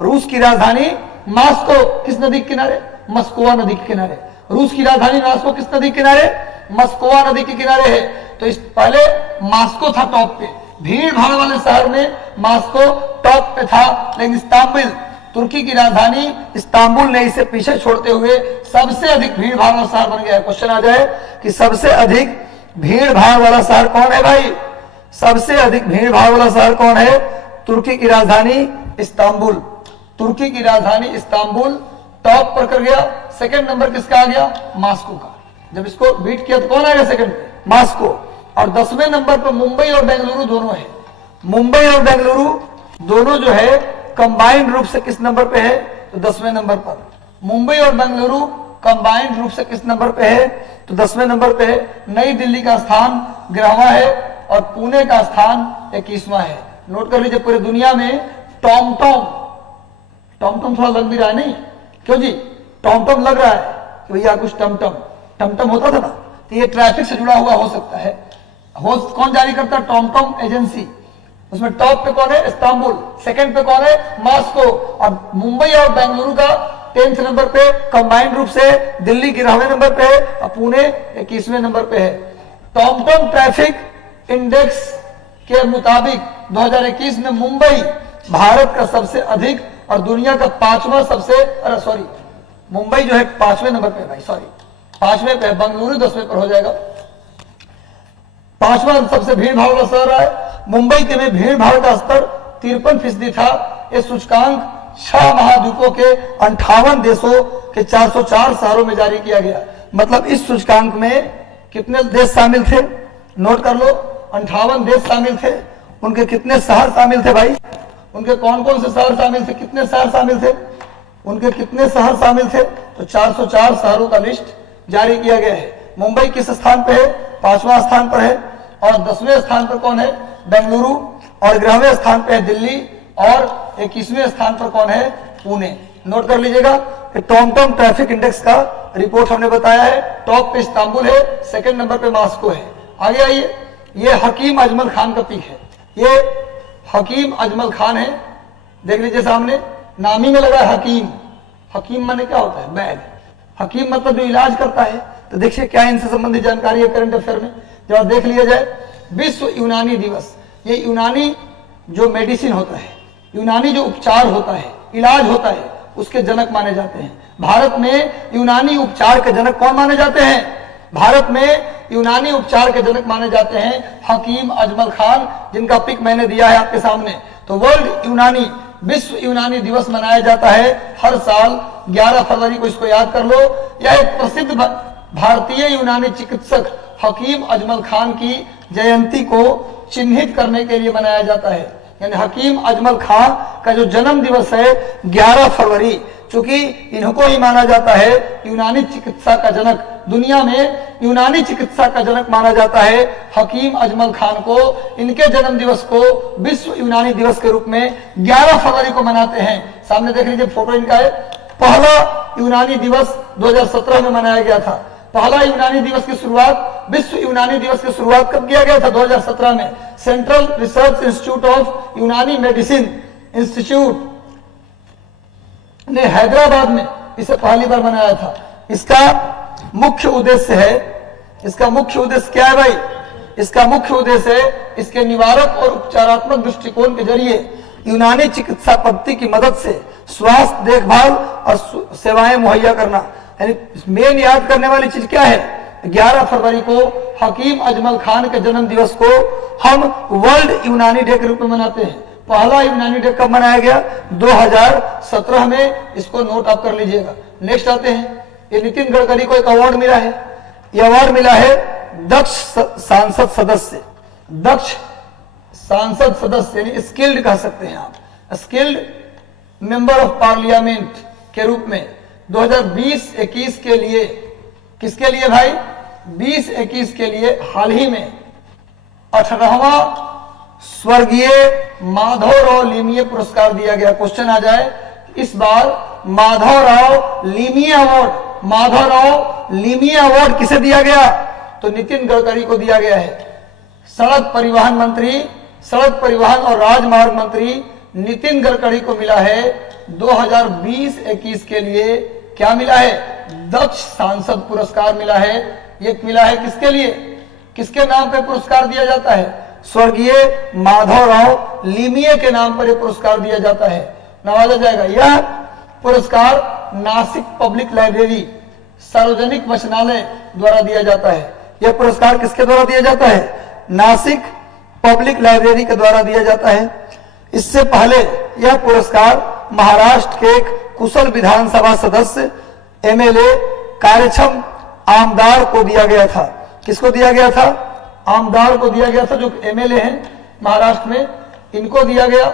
रूस की राजधानी मास्को किस नदी के किनारे, मस्कोवा नदी के किनारे। रूस की राजधानी मास्को किस नदी के किनारे, मस्कोवा नदी के किनारे है। तो इस पहले मास्को था टॉप पे, भीड़ भाड़ वाले शहर में मास्को टॉप पे था, लेकिन इस्तांबुल, तुर्की की राजधानी इस्तांबुल ने इसे पीछे छोड़ते हुए सबसे अधिक भीड़ भाड़ वाला शहर बन गया है। क्वेश्चन आ जाए कि सबसे अधिक भीड़ भाड़ वाला शहर कौन है भाई, सबसे अधिक भीड़ भाड़ वाला शहर कौन है, तुर्की की राजधानी इस्तांबुल। तुर्की की राजधानी इस्तांबुल टॉप पर कर गया। सेकंड नंबर किसका आ गया, मास्को का। जब इसको बीट किया तो कौन आएगा सेकंड पे, मास्को। और 10वें नंबर पर मुंबई और बेंगलुरु दोनों है। मुंबई और बेंगलुरु दोनों जो है कंबाइंड रूप से किस नंबर पे है, तो 10वें नंबर पर। मुंबई और बेंगलुरु कंबाइंड रूप से किस नंबर पे है? तो 10वें नंबर पे है। नई दिल्ली का स्थान 11वां है और पुणे का स्थान 21वां है। नोट कर लीजिए, पूरी दुनिया में टॉमटॉम थोड़ा लग भी रहा है, नहीं क्यों जी? टॉमटॉम लग रहा है कि भैया कुछ टमटम होता था ना, तो ये ट्रैफिक से जुड़ा हुआ हो सकता है। कौन जारी करता है? TomTom agency. उसमें टॉप पे कौन है? इस्तांबुल। सेकंड पे कौन है? मॉस्को। और मुंबई और बेंगलुरु का 10th नंबर पे कंबाइंड रूप से, दिल्ली 11वें नंबर पे है और पुणे 21वें नंबर पे है। टॉमटॉम ट्रैफिक इंडेक्स के मुताबिक 2021 में मुंबई भारत का सबसे अधिक और दुनिया का 5वां सबसे, मुंबई जो है 5वें नंबर पे भाई, 5वें पे, बेंगलुरु 10वें पर हो जाएगा। 5वां सबसे भीड़ भाड़ का शहर है। मुंबई के में भीड़ भाड़ का स्तर 53% था। यह सूचकांक 6 महाद्वीपों के 58 देशों के 404 शहरों में जारी किया गया। मतलब इस सूचकांक में कितने देश शामिल थे? नोट कर लो, 58 देश शामिल थे। उनके कितने शहर शामिल थे भाई? उनके कौन कौन से शहर शामिल थे? कितने शहर शामिल थे? उनके कितने शहर शामिल थे? तो 404 शहरों का लिस्ट जारी किया गया है। मुंबई किस स्थान पे है? 5वां स्थान पर है। और 10वें स्थान पर कौन है? बेंगलुरु। और 11वें स्थान पर है दिल्ली। और 21वें स्थान पर कौन है? पुणे। नोट कर लीजिएगा कि टॉमटॉम ट्रैफिक इंडेक्स का रिपोर्ट हमने बताया है। टॉप पे इस्तांबुल है, सेकंड नंबर पे मॉस्को है। आगे आइए, ये हकीम अजमल खान का पिक है। ये हकीम अजमल खान है, देख लीजिए सामने, नाम ही में लगा है हकीम। हकीम माने क्या होता है? वैद्य। हकीम मतलब जो इलाज करता है। तो देखिए क्या इनसे संबंधित जानकारी है करंट अफेयर में, जब देख लिया जाए। विश्व यूनानी दिवस, ये यूनानी जो मेडिसिन होता है, यूनानी जो उपचार होता है, इलाज होता है, उसके जनक माने जाते हैं। भारत में यूनानी उपचार के जनक कौन माने जाते हैं? भारत में यूनानी उपचार के जनक माने जाते हैं हकीम अजमल खान, जिनका पिक मैंने दिया है आपके सामने। तो वर्ल्ड यूनानी, विश्व यूनानी दिवस मनाया जाता है हर साल 11 फरवरी को। इसको याद कर लो। यह एक प्रसिद्ध भारतीय यूनानी चिकित्सक हकीम अजमल खान की जयंती को चिन्हित करने के लिए मनाया जाता है। यानी हकीम अजमल खान का जो जन्म दिवस है 11 फरवरी, चूंकि इनको ही माना जाता है यूनानी चिकित्सा का जनक, दुनिया में यूनानी चिकित्सा का जनक माना जाता है हकीम अजमल खान को। इनके जन्म दिवस को विश्व यूनानी दिवस के रूप में 11 फरवरी को मनाते हैं। सामने देख लीजिए, फोटो इनका है। पहला यूनानी दिवस 2017 में मनाया गया था। पहला यूनानी दिवस की शुरुआत, विश्व यूनानी दिवस की शुरुआत कब किया गया था? 2017 में। सेंट्रल रिसर्च इंस्टीट्यूट ऑफ यूनानी मेडिसिन इंस्टीट्यूट ने हैदराबाद में इसे पहली बार मनाया था। इसका मुख्य उद्देश्य है, इसका मुख्य उद्देश्य क्या है भाई? इसका मुख्य उद्देश्य है इसके निवारक और उपचारात्मक दृष्टिकोण के जरिए यूनानी चिकित्सा पद्धति की मदद से स्वास्थ्य देखभाल और सेवाएं मुहैया करना। यानी मेन याद करने वाली चीज क्या है? 11 फरवरी को हकीम अजमल खान के जन्म दिवस को हम वर्ल्ड यूनानी डे के रूप में मनाते हैं। पहला यूनानी डे कब मनाया गया? 2017 में। इसको नोट आप कर लीजिएगा। नेक्स्ट आते हैं, ये नितिन गडकरी को एक अवार्ड मिला है। यह अवार्ड मिला है दक्ष सांसद सदस्य। दक्ष सांसद सदस्य यानी स्किल्ड कह सकते हैं आप, स्किल्ड मेंबर ऑफ पार्लियामेंट के रूप में 2020-21 के लिए। किसके लिए भाई? 20-21 के लिए हाल ही में 18वां स्वर्गीय माधवराव लीमिये पुरस्कार दिया गया। क्वेश्चन आ जाए इस बार माधवराव लीमिये अवार्ड, माधवराव लीमिये अवार्ड किसे दिया गया? तो नितिन गडकरी को दिया गया है। सड़क परिवहन मंत्री, सड़क परिवहन और राजमार्ग मंत्री नितिन गडकरी को मिला है 2020-21 के लिए। क्या मिला है? दक्ष सांसद पुरस्कार मिला है। ये मिला है किसके लिए? किसके नाम पे पुरस्कार दिया जाता है? स्वर्गीय माधवराव लीमिये के नाम पर यह पुरस्कार दिया जाता है, नवाजा जाएगा। यह पुरस्कार नासिक पब्लिक लाइब्रेरी सार्वजनिक वाचनालय द्वारा दिया जाता है। यह पुरस्कार किसके द्वारा दिया जाता है? नासिक पब्लिक लाइब्रेरी के द्वारा दिया जाता है। इससे पहले यह पुरस्कार महाराष्ट्र के एक कुशल विधानसभा सदस्य एमएलए कार्यक्षम आमदार को दिया गया था। किसको दिया गया था? आमदार को दिया गया था, जो एमएलए हैं महाराष्ट्र में। इनको दिया गया,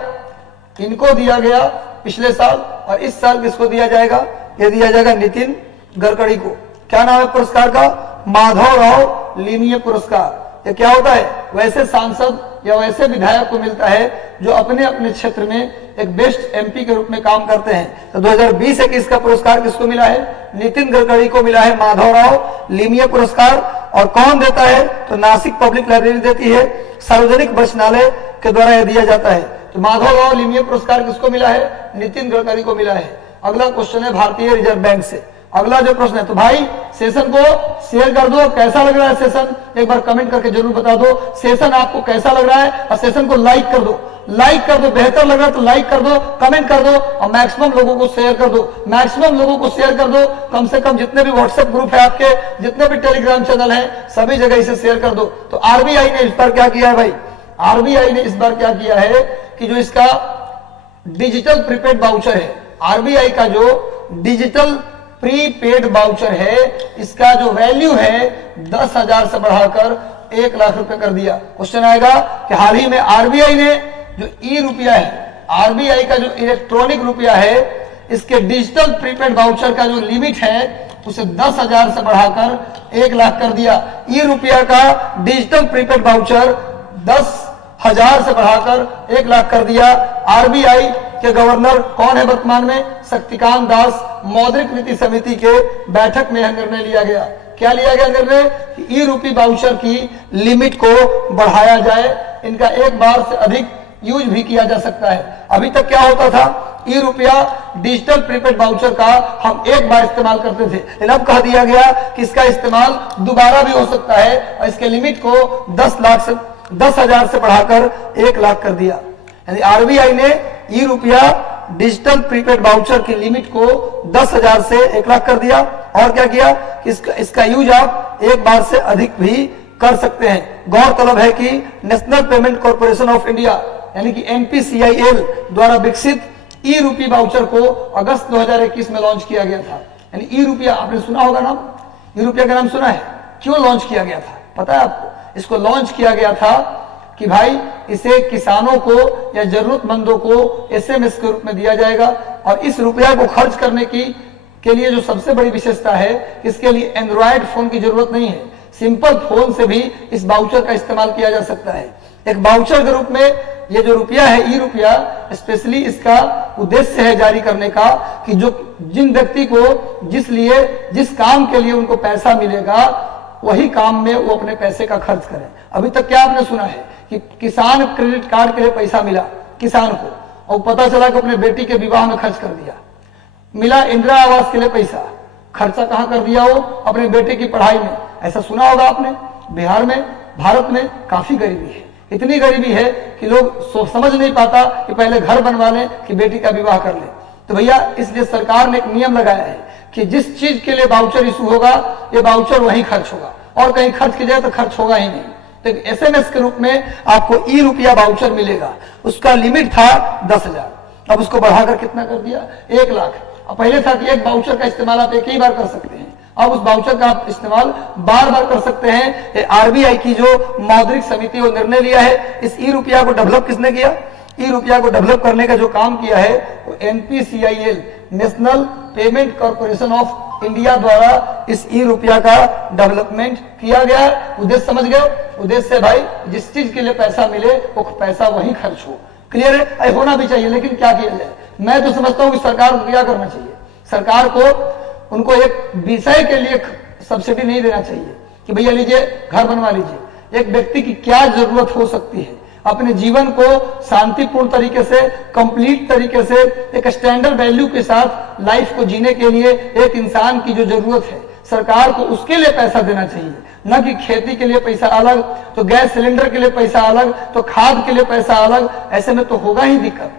इनको दिया गया पिछले साल। और इस साल किसको दिया जाएगा? यह दिया जाएगा नितिन गडकरी को। क्या नाम है पुरस्कार का? माधवराव लीमीय पुरस्कार। ये क्या होता है? वैसे सांसद या वैसे विधायक को मिलता है जो अपने अपने क्षेत्र में एक बेस्ट एमपी के रूप में काम करते हैं। तो 2020-21 का पुरस्कार किसको मिला है? नितिन गडकरी को मिला है माधवराव लीमीय पुरस्कार। और कौन देता है? तो नासिक पब्लिक लाइब्रेरी देती है, सार्वजनिक बचनालय के द्वारा यह दिया जाता है। तो माधवराव लीमीय पुरस्कार किसको मिला है? नितिन गडकरी को मिला है। अगला क्वेश्चन है भारतीय रिजर्व बैंक से। अगला जो प्रश्न है, तो भाई सेशन को शेयर कर दो। कैसा लग रहा है सेशन? एक बार कमेंट करके जरूर बता दो सेशन आपको कैसा लग रहा है, और सेशन को लाइक कर दो। लाइक कर दो, बेहतर लग रहा है तो लाइक कर दो, कमेंट कर दो, और मैक्सिमम लोगों को शेयर कर दो। मैक्सिमम लोगों को शेयर कर दो। कम से कम जितने भी व्हाट्सएप ग्रुप है आपके, जितने भी टेलीग्राम चैनल है, सभी जगह इसे शेयर कर दो। तो आरबीआई ने इस बार क्या किया है भाई? आरबीआई ने इस बार क्या किया है कि जो इसका डिजिटल प्रीपेड वाउचर है, आरबीआई का जो डिजिटल प्रीपेड वाउचर है, इसका जो वैल्यू है 10,000 से बढ़ाकर 1 लाख रुपए कर दिया। क्वेश्चन आएगा कि हाल ही में आरबीआई ने जो ई रुपया है, आरबीआई का जो इलेक्ट्रॉनिक रुपया है, इसके डिजिटल प्रीपेड वाउचर का जो लिमिट है उसे 10,000 से बढ़ाकर 1 लाख कर दिया। ई रुपया का डिजिटल प्रीपेड वाउचर 10,000 से बढ़ाकर 1 लाख कर दिया। आरबीआई के गवर्नर कौन है वर्तमान में? शक्तिकांत दास। मौद्रिक नीति समिति के बैठक में यह निर्णय लिया गया। क्या लिया गया निर्णय? कि ई रुपी वाउचर की लिमिट को बढ़ाया जाए, इनका एक बार से अधिक यूज भी किया जा सकता है। अभी तक क्या होता था? ई रुपया डिजिटल प्रीपेड वाउचर का हम एक बार इस्तेमाल करते थे, लेकिन अब कह दिया गया कि इसका इस्तेमाल दोबारा भी हो सकता है, और इसके लिमिट को 10,000 से बढ़ाकर 1 लाख कर दिया। यानी आरबीआई ने ई रुपया डिजिटल प्रीपेड वाउचर की लिमिट को 10,000 से 1 लाख कर दिया। और क्या किया कि इसका यूज आप एक बार से अधिक भी कर सकते हैं। गौरतलब है कि national payment corporation of India यानी कि एनपीसीआईएल द्वारा विकसित ई रुपी वाउचर को अगस्त 2021 में लॉन्च किया गया था। यानी ई रुपया आपने सुना होगा नाम, ई रुपया का नाम सुना है? क्यों लॉन्च किया गया था पता है आपको? इसको लॉन्च किया गया था कि भाई इसे किसानों को या जरूरतमंदों को एसएमएस के रूप में दिया जाएगा, और इस रुपया को खर्च करने के लिए जो सबसे बड़ी विशेषता है, इसके लिए एंड्रॉयड फोन की जरूरत नहीं है। सिंपल फोन से भी इस वाउचर का इस्तेमाल किया जा सकता है। एक वाउचर के रूप में ये जो रुपया है, ई रुपया, स्पेशली इसका उद्देश्य है जारी करने का कि जिन व्यक्ति को जिस काम के लिए उनको पैसा मिलेगा, वही काम में वो अपने पैसे का खर्च करें। अभी तक क्या आपने सुना है कि किसान क्रेडिट कार्ड के लिए पैसा मिला किसान को, और पता चला कि अपने बेटी के विवाह में खर्च कर दिया। मिला इंदिरा आवास के लिए पैसा, खर्चा कहां कर दिया? वो अपने बेटे की पढ़ाई में। ऐसा सुना होगा आपने? बिहार में, भारत में काफी गरीबी है। इतनी गरीबी है कि लोग समझ नहीं पाता कि पहले घर बनवा लें कि बेटी का विवाह कर ले। तो भैया इसलिए सरकार ने एक नियम लगाया है कि जिस चीज के लिए वाउचर इशू होगा, ये वाउचर वहीं खर्च होगा, और कहीं खर्च किया जाए तो खर्च होगा ही नहीं। तो एसएमएस के रूप में आपको ई रुपया वाउचर मिलेगा। उसका लिमिट था 10,000, अब उसको बढ़ाकर कितना कर दिया? 1 लाख। अब पहले था कि एक वाउचर का इस्तेमाल आप एक ही बार कर सकते हैं, अब उस वाउचर का आप इस्तेमाल बार बार कर सकते हैं। आरबीआई की जो मौद्रिक समिति वो निर्णय लिया है। इस ई रुपया को डेवलप किसने किया? ई रुपया को डेवलप करने का जो काम किया है वो NPCIL, national payment corporation of India द्वारा इस ई रुपया का डेवलपमेंट किया गया है। उद्देश्य समझ गए? उद्देश्य है भाई जिस चीज के लिए पैसा मिले वो पैसा वहीं खर्च हो। क्लियर है? होना भी चाहिए, लेकिन क्या किया जाए? मैं तो समझता हूं कि सरकार को क्या करना चाहिए, सरकार को उनको एक विषय के लिए सब्सिडी नहीं देना चाहिए कि भैया लीजिए घर बनवा लीजिए। एक व्यक्ति की क्या जरूरत हो सकती है अपने जीवन को शांतिपूर्ण तरीके से, कंप्लीट तरीके से, एक स्टैंडर्ड वैल्यू के साथ लाइफ को जीने के लिए एक इंसान की जो जरूरत है, सरकार को उसके लिए पैसा देना चाहिए। न कि खेती के लिए पैसा अलग, तो गैस सिलेंडर के लिए पैसा अलग, तो खाद के लिए पैसा अलग। ऐसे में तो होगा ही दिक्कत।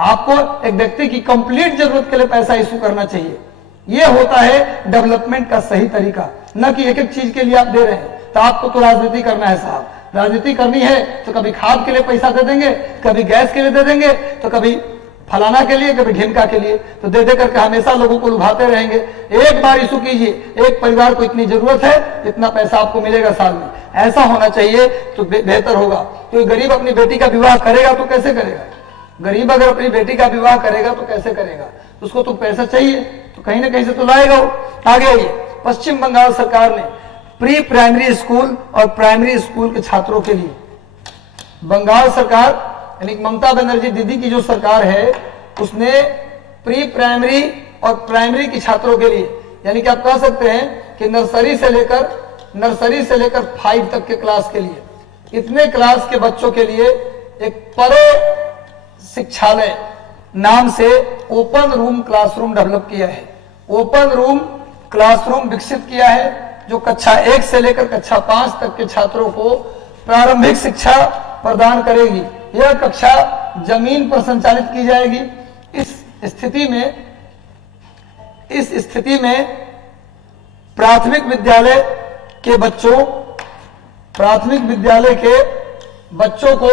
आपको एक व्यक्ति की कंप्लीट जरूरत के लिए पैसा इशू करना चाहिए। यह होता है डेवलपमेंट का सही तरीका, न कि एक एक चीज के लिए आप दे रहे हैं। तो आपको तो राजनीति करना है साहब, राजनीति करनी है तो कभी खाद के लिए पैसा दे देंगे, कभी गैस के लिए दे देंगे, तो कभी फलाना के लिए, कभी ढिमका के लिए, तो दे दे करके हमेशा लोगों को लुभाते रहेंगे। एक बार इशू कीजिए, एक परिवार को इतनी जरूरत है, इतना पैसा आपको मिलेगा साल में, ऐसा होना चाहिए तो बेहतर होगा। तो गरीब अपनी बेटी का विवाह करेगा तो कैसे करेगा? गरीब अगर अपनी बेटी का विवाह करेगा तो कैसे करेगा? उसको तो पैसा चाहिए। तो कहीं ना कहीं से तो लाएगा वो। आगे आइए, पश्चिम बंगाल सरकार ने प्री प्राइमरी स्कूल और प्राइमरी स्कूल के छात्रों के लिए, बंगाल सरकार यानी ममता बनर्जी दीदी की जो सरकार है उसने प्री प्राइमरी और प्राइमरी के छात्रों के लिए, यानी कि आप कह सकते हैं कि नर्सरी से लेकर 5 तक के क्लास के लिए, इतने क्लास के बच्चों के लिए एक परे शिक्षालय नाम से ओपन रूम क्लासरूम डेवलप किया है। ओपन रूम क्लासरूम विकसित किया है जो कक्षा 1 से लेकर कक्षा 5 तक के छात्रों को प्रारंभिक शिक्षा प्रदान करेगी। यह कक्षा जमीन पर संचालित की जाएगी। इस स्थिति में प्राथमिक विद्यालय के बच्चों को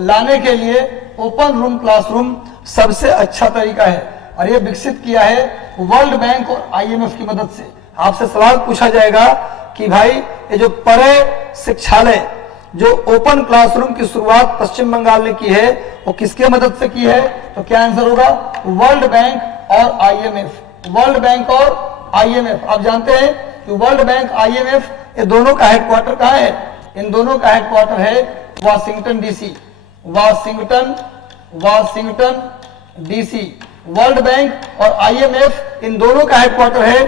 लाने के लिए ओपन रूम क्लासरूम सबसे अच्छा तरीका है और यह विकसित किया है वर्ल्ड बैंक और IMF की मदद से। आपसे सवाल पूछा जाएगा कि भाई ये जो परे शिक्षालय, जो ओपन क्लासरूम की शुरुआत पश्चिम बंगाल ने की है वो किसके मदद से की है, तो क्या आंसर होगा? वर्ल्ड बैंक और IMF। वर्ल्ड बैंक और IMF, आप जानते हैं कि वर्ल्ड बैंक IMF ये दोनों का हेडक्वार्टर कहाँ है? इन दोनों का हेडक्वार्टर है Washington DC। Washington DC। World bank और IMF इन दोनों का हेडक्वार्टर है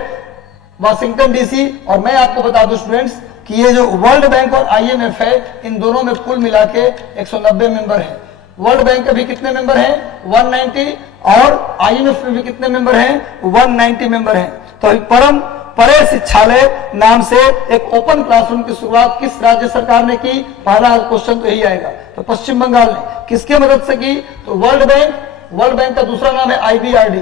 वाशिंगटन DC। और मैं आपको बता दूं स्टूडेंट्स कि ये जो वर्ल्ड बैंक और IMF है इन दोनों में कुल मिला के 190 मेंबर है। वर्ल्ड बैंक के भी कितने मेंबर हैं? 190। और IMF में भी कितने मेंबर हैं? 190 मेंबर हैं। तो परम परे शिक्षालय नाम से एक ओपन क्लासरूम की शुरुआत किस राज्य सरकार ने की? पहला क्वेश्चन तो यही आएगा। तो पश्चिम बंगाल ने किसके मदद से की? तो वर्ल्ड बैंक का दूसरा नाम है IBRD।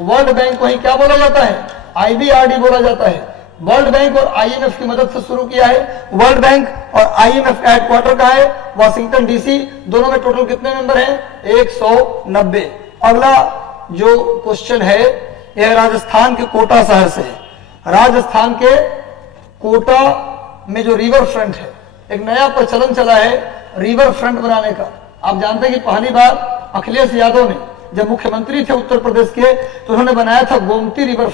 वर्ल्ड बैंक को ही क्या बोला जाता है? IBRD बोला जाता है। वर्ल्ड बैंक और IMF की मदद से शुरू किया है। वर्ल्ड बैंक और IMF का हेडक्वार्टर कहाँ है? Washington DC। दोनों में टोटल कितने मेंबर हैं? 190। अगला जो क्वेश्चन है यह राजस्थान के कोटा शहर से है। राजस्थान के कोटा में जो रिवर फ्रंट है, एक नया प्रचलन चला है रिवर फ्रंट बनाने का। आप जानते हैं कि पहली बार अखिलेश यादव ने जब मुख्यमंत्री थे उत्तर प्रदेश के तो उन्होंने बनाया था गोमती रिवर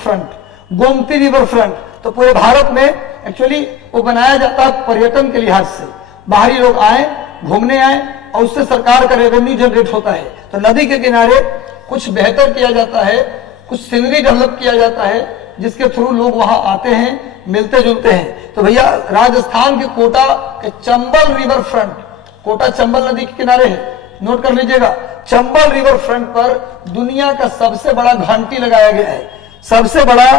फ्रंट। तो पूरे भारत में एक्चुअली वो बनाया जाता है पर्यटन के लिहाज से, बाहरी लोग आए, घूमने आए और उससे सरकार का रेवेन्यू जनरेट होता है। तो नदी के किनारे कुछ बेहतर किया जाता है, कुछ सीनरी डेवलप किया जाता है जिसके थ्रू लोग वहां आते हैं, मिलते जुलते हैं। तो भैया राजस्थान के कोटा के चंबल रिवर फ्रंट, कोटा चंबल नदी के किनारे है, नोट कर लीजिएगा। चंबल रिवर फ्रंट पर दुनिया का सबसे बड़ा घंटी लगाया गया है, सबसे बड़ा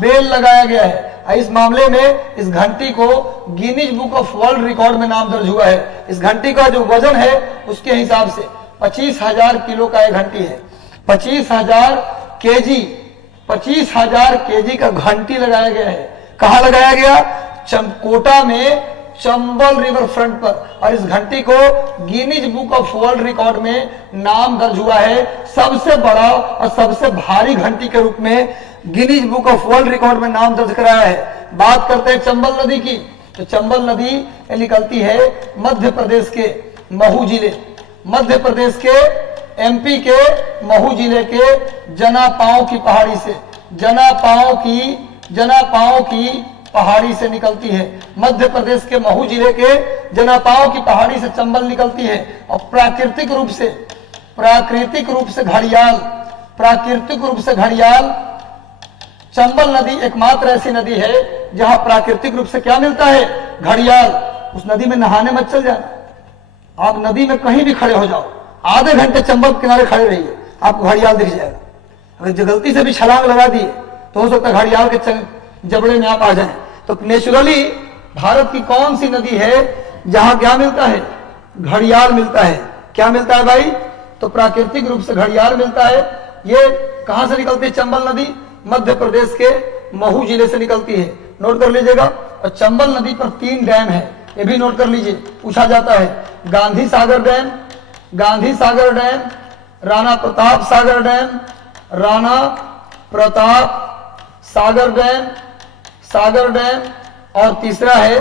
बेल लगाया गया है। इस मामले में इस घंटी को Guinness book of world record में नाम दर्ज हुआ है। इस घंटी का जो वजन है उसके हिसाब से 25,000 किलो का यह घंटी है। 25,000 केजी का घंटी लगाया गया है। कहां लगाया गया? कोटा में चंबल रिवर फ्रंट पर। और इस घंटी को Guinness book of world record में नाम दर्ज हुआ है सबसे बड़ा और सबसे भारी घंटी के रूप में Guinness book of world record में नाम दर्ज कराया है। बात करते हैं चंबल नदी की। तो चंबल नदी निकलती है मध्य प्रदेश के महू जिले, मध्य प्रदेश के MP के महू जिले के जनापाओं की पहाड़ी से, जनापाओं की पहाड़ी से निकलती है। मध्य प्रदेश के महू जिले के जनापाओं की पहाड़ी से चंबल निकलती है। और प्राकृतिक रूप से घड़ियाल चंबल नदी एकमात्र ऐसी नदी है जहां प्राकृतिक रूप से क्या मिलता है? घड़ियाल। उस नदी में नहाने मत चल जाना। आप नदी में कहीं भी खड़े हो जाओ, आधे घंटे चंबल किनारे खड़े रहिए, आपको घड़ियाल दिख जाएगा। अगर गलती से भी छलांग लगा दिए तो हो सकता है घड़ियाल के जबड़े में आप आ जाएं। तो नेचुरली भारत की कौन सी नदी है जहां क्या मिलता है? घड़ियाल मिलता है। क्या मिलता है भाई? तो प्राकृतिक रूप से घड़ियाल मिलता है। ये कहां से निकलती है? चंबल नदी मध्य प्रदेश के महू जिले से निकलती है। नोट कर लीजिएगा। और चंबल नदी पर 3 डैम है, ये भी नोट कर लीजिए, पूछा जाता है। गांधी सागर डैम, राणा प्रताप सागर डैम और तीसरा है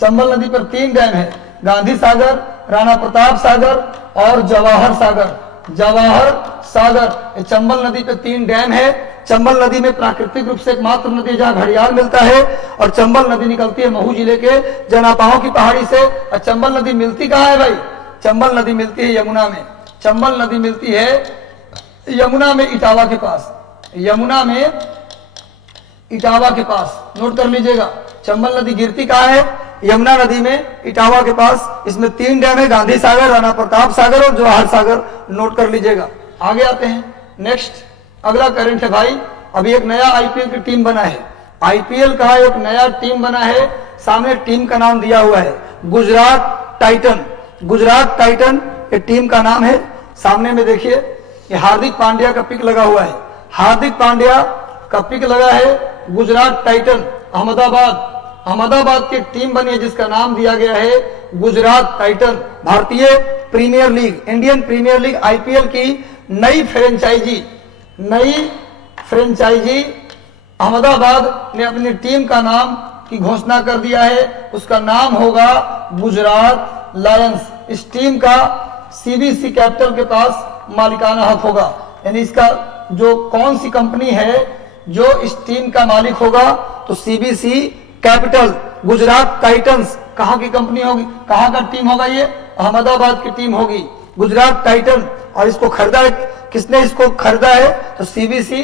चंबल नदी पर 3 डैम है, गांधी सागर, राणा प्रताप सागर और जवाहर सागर। जवाहर सागर। ये चंबल नदी पे 3 डैम है। चंबल नदी में प्राकृतिक रूप से एकमात्र नदी जहां घड़ियाल मिलता है, और चंबल नदी निकलती है महू जिले के जनापाओं की पहाड़ी से। और चंबल नदी मिलती कहाँ है भाई? चंबल नदी मिलती है यमुना में। चंबल नदी मिलती है यमुना में, इटावा के पास। यमुना में इटावा के पास, नोट कर लीजिएगा। चंबल नदी गिरती कहाँ है? यमुना नदी में, इटावा के पास। इसमें 3 डैम है, गांधी सागर, राणा प्रताप सागर और जवाहर सागर। नोट कर लीजिएगा। आगे आते हैं। नेक्स्ट अगला करंट है भाई, अभी एक नया आईपीएल की टीम बना है। आईपीएल का एक नया टीम बना है। सामने टीम का नाम दिया हुआ है गुजरात टाइटन। गुजरात टाइटन ये टीम का नाम है। सामने में देखिए, ये हार्दिक पांड्या का पिक लगा हुआ है। हार्दिक पांड्या का पिक लगा है। गुजरात टाइटन अहमदाबाद की एक टीम बनी है जिसका नाम दिया गया है गुजरात टाइटन। भारतीय premier league, Indian premier league IPL की नई फ्रेंचाइजी अहमदाबाद ने अपनी टीम का नाम की घोषणा कर दिया है। उसका नाम होगा गुजरात लायंस। इस टीम का सीबीसी कैपिटल के पास मालिकाना हक होगा। यानी इसका जो कौन सी कंपनी है जो इस टीम का मालिक होगा, तो सीबीसी कैपिटल। गुजरात टाइटंस कहां की कंपनी होगी, कहां का टीम होगा? ये अहमदाबाद की टीम होगी, गुजरात टाइटन। और इसको खरीदा है, किसने इसको खरीदा है? तो सीबीसी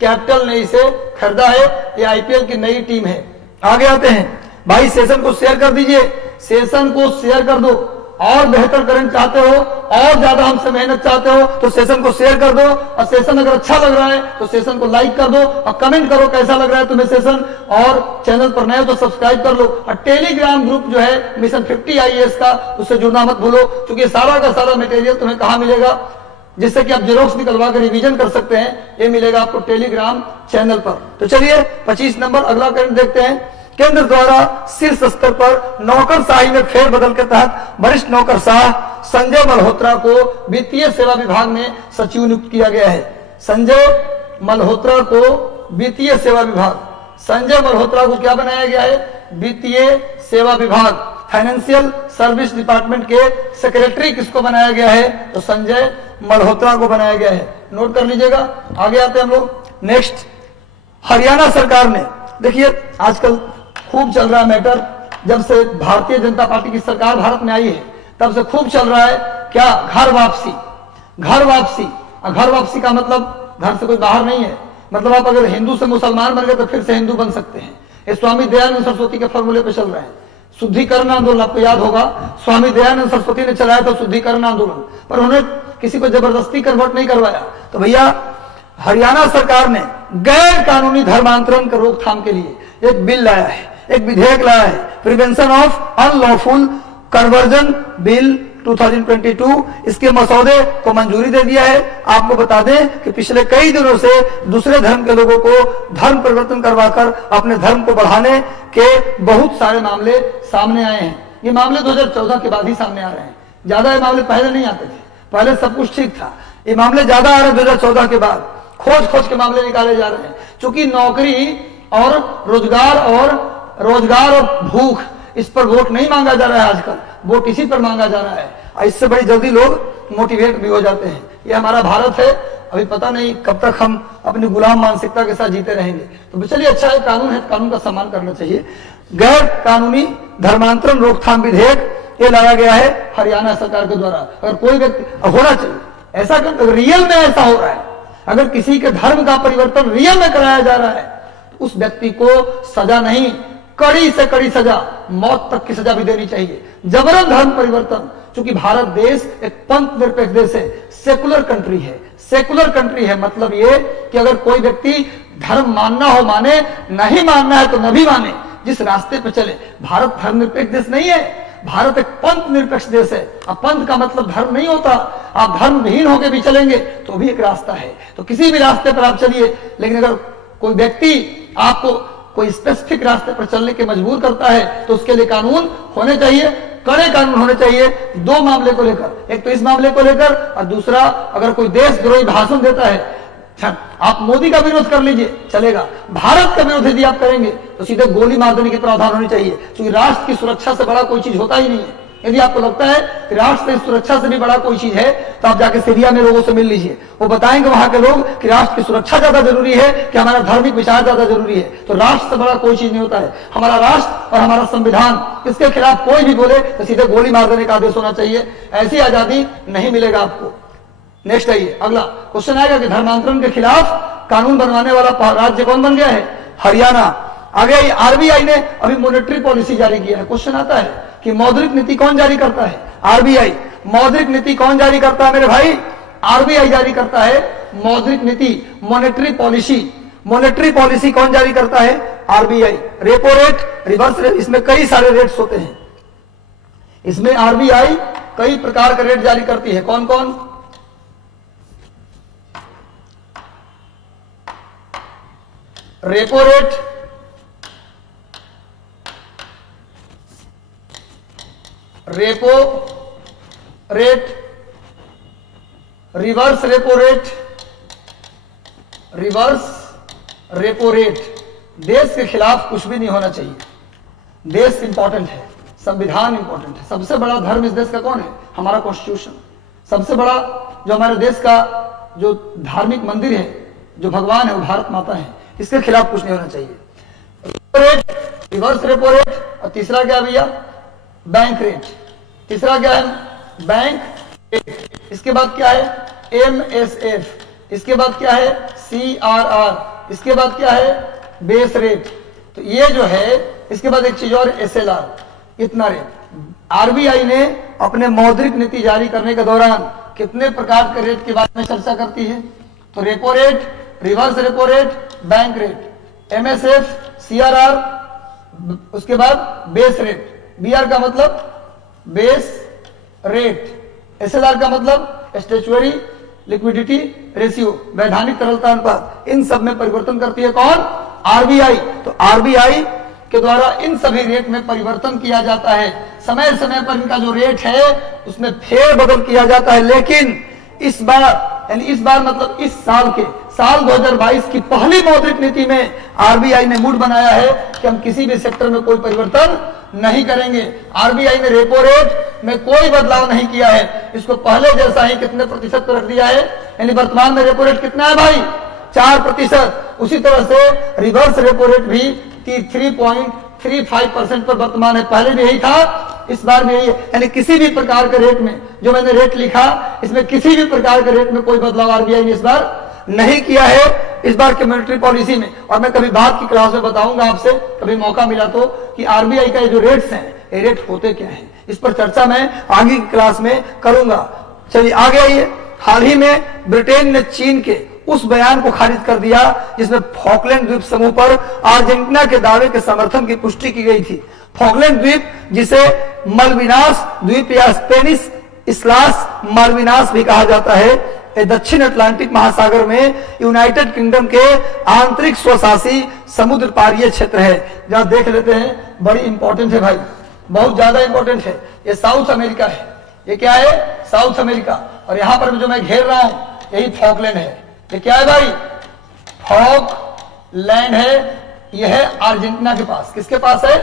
कैपिटल ने इसे खरीदा है। ये आईपीएल की नई टीम है। आगे आते हैं भाई, सेशन को शेयर कर दीजिए, सेशन को शेयर कर दो। और बेहतर करंट चाहते हो, और ज्यादा हमसे मेहनत चाहते हो, तो सेशन को शेयर कर दो। और सेशन अगर अच्छा लग रहा है तो सेशन को लाइक कर दो और कमेंट करो कैसा लग रहा है तुम्हें सेशन। और चैनल पर नए हो तो सब्सक्राइब कर लो। और टेलीग्राम ग्रुप जो है मिशन 50 IAS का, उससे जुड़ना मत भूलो, क्योंकि सारा का सारा मटेरियल तुम्हें कहां मिलेगा, जिससे कि आप जेरोक्स निकलवा कर रिवीजन कर सकते हैं। ये मिलेगा आपको टेलीग्राम चैनल पर। तो चलिए 25 नंबर अगला करंट देखते हैं। केंद्र द्वारा शीर्ष स्तर पर नौकरशाही में फेरबदल के तहत वरिष्ठ नौकरशाह संजय मल्होत्रा को वित्तीय सेवा विभाग में सचिव नियुक्त किया गया है। संजय मल्होत्रा को वित्तीय सेवा विभाग, संजय मल्होत्रा को क्या बनाया गया है? वित्तीय सेवा विभाग, फाइनेंशियल सर्विस डिपार्टमेंट के सेक्रेटरी किसको बनाया गया है? तो संजय मल्होत्रा को बनाया गया है। नोट कर लीजिएगा। आगे आते हैं हम लोग। नेक्स्ट, हरियाणा सरकार ने, देखिए आजकल खूब चल रहा है मैटर, जब से भारतीय जनता पार्टी की सरकार भारत में आई है तब से खूब चल रहा है क्या? घर वापसी। घर वापसी, घर वापसी का मतलब घर से कोई बाहर नहीं है। मतलब आप अगर हिंदू से मुसलमान बन गए तो फिर से हिंदू बन सकते हैं। ये स्वामी दयानंद सरस्वती के फॉर्मूले पे चल रहा है। शुद्धिकरण आंदोलन आपको याद होगा, स्वामी दयानंद सरस्वती ने चलाया था शुद्धिकरण आंदोलन, पर उन्हें किसी को जबरदस्ती कन्वर्ट नहीं करवाया। तो भैया हरियाणा सरकार ने गैर कानूनी धर्मांतरण की रोकथाम के लिए एक बिल लाया है, एक विधेयक लाया है, prevention of unlawful conversion bill 2022। इसके मसौदे को मंजूरी दे दिया है। आपको बता दें कि पिछले कई दिनों से दूसरे धर्म के लोगों को धर्म परिवर्तन करवाकर अपने धर्म को बढ़ाने के बहुत सारे मामले सामने आए हैं। ये मामले 2014 के बाद ही सामने आ रहे हैं। ज्यादा ये मामले पहले नहीं आते थे, पहले सब कुछ ठीक था। ये मामले ज्यादा आ रहे हैं 2014 के बाद। खोज के मामले निकाले जा रहे हैं, क्योंकि नौकरी और रोजगार और भूख, इस पर वोट नहीं मांगा जा रहा है आजकल, वोट इसी पर मांगा जा रहा है। और इससे बड़ी जल्दी लोग मोटिवेट भी हो जाते हैं। ये हमारा भारत है, अभी पता नहीं कब तक हम अपनी गुलाम मानसिकता के साथ जीते रहेंगे। तो चलिए, अच्छा है, कानून है, कानून का सम्मान करना चाहिए। गैर कानूनी धर्मांतरण रोकथाम विधेयक ये लाया गया है हरियाणा सरकार के द्वारा। अगर कोई व्यक्ति, होना चाहिए ऐसा, रियल में ऐसा हो रहा है, अगर किसी के धर्म का परिवर्तन रियल में कराया जा रहा है तो उस व्यक्ति को सजा नहीं, कड़ी से कड़ी सजा, मौत तक की सजा भी देनी चाहिए। जबरन धर्म परिवर्तन, क्योंकि भारत देश एक पंथ निरपेक्ष देश है, सेकुलर कंट्री है। सेकुलर कंट्री है मतलब ये कि अगर कोई व्यक्ति धर्म मानना हो माने, नहीं मानना है तो न भी माने, जिस रास्ते पे चले। भारत धर्म निरपेक्ष देश नहीं है, भारत एक पंथ निरपेक्ष देश है। अब पंथ का मतलब धर्म नहीं होता, आप धर्म विहीन होकर भी चलेंगे तो भी एक रास्ता है। तो किसी भी रास्ते पर आप चलिए, लेकिन अगर कोई व्यक्ति आपको कोई स्पेसिफिक रास्ते पर चलने के मजबूर करता है तो उसके लिए कानून होने चाहिए, कड़े कानून होने चाहिए। दो मामले को लेकर, एक तो इस मामले को लेकर, और दूसरा अगर कोई देशद्रोही भाषण देता है, आप मोदी का विरोध कर लीजिए चलेगा, भारत का विरोध यदि आप करेंगे तो सीधे गोली मार देने की प्रावधान होनी चाहिए, क्योंकि राष्ट्र की सुरक्षा से बड़ा कोई चीज होता ही नहीं है। यदि आपको लगता है कि राष्ट्र से सुरक्षा से भी बड़ा कोई चीज है तो आप जाके सीरिया में लोगों से मिल लीजिए, वो बताएंगे वहां के लोग कि राष्ट्र की सुरक्षा ज्यादा जरूरी है कि हमारा धार्मिक विचार ज्यादा जरूरी है। तो राष्ट्र से बड़ा कोई चीज नहीं होता है। हमारा राष्ट्र और हमारा संविधान, इसके खिलाफ कोई भी बोले तो सीधे गोली मार देने का आदेश होना चाहिए। ऐसी आजादी नहीं मिलेगा आपको। नेक्स्ट आइए, अगला क्वेश्चन आएगा कि धर्मांतरण के खिलाफ कानून बनवाने वाला राज्य कौन बन गया है? हरियाणा। आगे आरबीआई ने अभी मॉनेटरी पॉलिसी जारी किया है। क्वेश्चन आता है कि मौद्रिक नीति कौन जारी करता है? आरबीआई। मौद्रिक नीति कौन जारी करता है मेरे भाई? आरबीआई जारी करता है मौद्रिक नीति, मॉनेटरी पॉलिसी। मॉनेटरी पॉलिसी कौन जारी करता है? RBI. Repo rate, reverse rate, इसमें कई सारे रेट्स होते हैं। इसमें आरबीआई कई प्रकार का रेट जारी करती है। कौन कौन? Repo rate, repo rate, reverse repo rate, reverse repo rate. देश के खिलाफ कुछ भी नहीं होना चाहिए। देश इंपॉर्टेंट है, संविधान इंपॉर्टेंट है। सबसे बड़ा धर्म इस देश का कौन है? हमारा कॉन्स्टिट्यूशन। सबसे बड़ा जो हमारे देश का जो धार्मिक मंदिर है, जो भगवान है, वो भारत माता है। इसके खिलाफ कुछ नहीं होना चाहिए। Repo rate, reverse repo rate, और तीसरा क्या भैया? Bank rate. तीसरा क्या है? Bank rate. इसके बाद क्या है? एमएसएफ। इसके बाद क्या है? सीआरआर। इसके बाद क्या है? Base rate. तो ये जो है, इसके बाद एक चीज और, एसएलआर। इतना रेट। आरबीआई ने अपने मौद्रिक नीति जारी करने के दौरान कितने प्रकार के रेट के बारे में चर्चा करती है? तो repo rate, reverse repo rate, bank rate, MSF, CRR, उसके बाद बेस रेट। बीआर का मतलब बेस रेट, एसएलआर का मतलब स्टैच्यूअरी लिक्विडिटी रेशियो, वैधानिक तरलता अनुपात। इन सब में परिवर्तन करती है कौन? आरबीआई। तो आरबीआई के द्वारा इन सभी रेट में परिवर्तन किया जाता है। समय समय पर इनका जो रेट है उसमें फेरबदल किया जाता है। लेकिन इस बार, यानी इस बार मतलब इस साल के साल 2022 की पहली मौद्रिक नीति में आरबीआई ने मूड बनाया है कि हम किसी भी सेक्टर में कोई परिवर्तन नहीं करेंगे। आरबीआई ने रेपो रेट में कोई बदलाव नहीं किया है, इसको पहले जैसा ही कितने प्रतिशत पर रख दिया है। यानी वर्तमान में रेपो रेट कितना है भाई? 4%। उसी तरह से रिवर्स रेपो रेट भी 3.35% पर वर्तमान है। पहले भी यही था, इस बार भी यही है। यानी किसी भी प्रकार के रेट में, जो मैंने रेट लिखा, इसमें किसी भी प्रकार के रेट में कोई बदलाव आरबीआई ने इस बार नहीं किया है, इस बार की मॉनेटरी पॉलिसी में। और मैं कभी बाद की क्लास में बताऊंगा आपसे, कभी मौका मिला तो, कि आरबीआई का ये जो रेट्स हैं, ये रेट होते क्या हैं। इस पर चर्चा मैं आगे की क्लास में करूंगा। चलिए आगे आइए। हाल ही में ब्रिटेन ने चीन के उस बयान को खारिज कर दिया जिसमें फॉकलैंड द्वीप समूह पर अर्जेंटीना के दावे के समर्थन की पुष्टि की गई थी। फॉकलैंड द्वीप, जिसे मलविनास द्वीप या स्पेनिश इस्लास मालविनास भी कहा जाता है, दक्षिण अटलांटिक महासागर में यूनाइटेड किंगडम के आंतरिक स्वशासी समुद्र पारीय क्षेत्र है। जहां देख लेते हैं, बड़ी इंपॉर्टेंट है भाई, बहुत ज्यादा इंपॉर्टेंट है। ये साउथ अमेरिका है। ये क्या है? South America. और यहां पर जो मैं घेर रहा हूं, यही फॉकलैंड है। ये क्या है भाई? फॉकलैंड है। यह है अर्जेंटीना के पास। किसके पास है?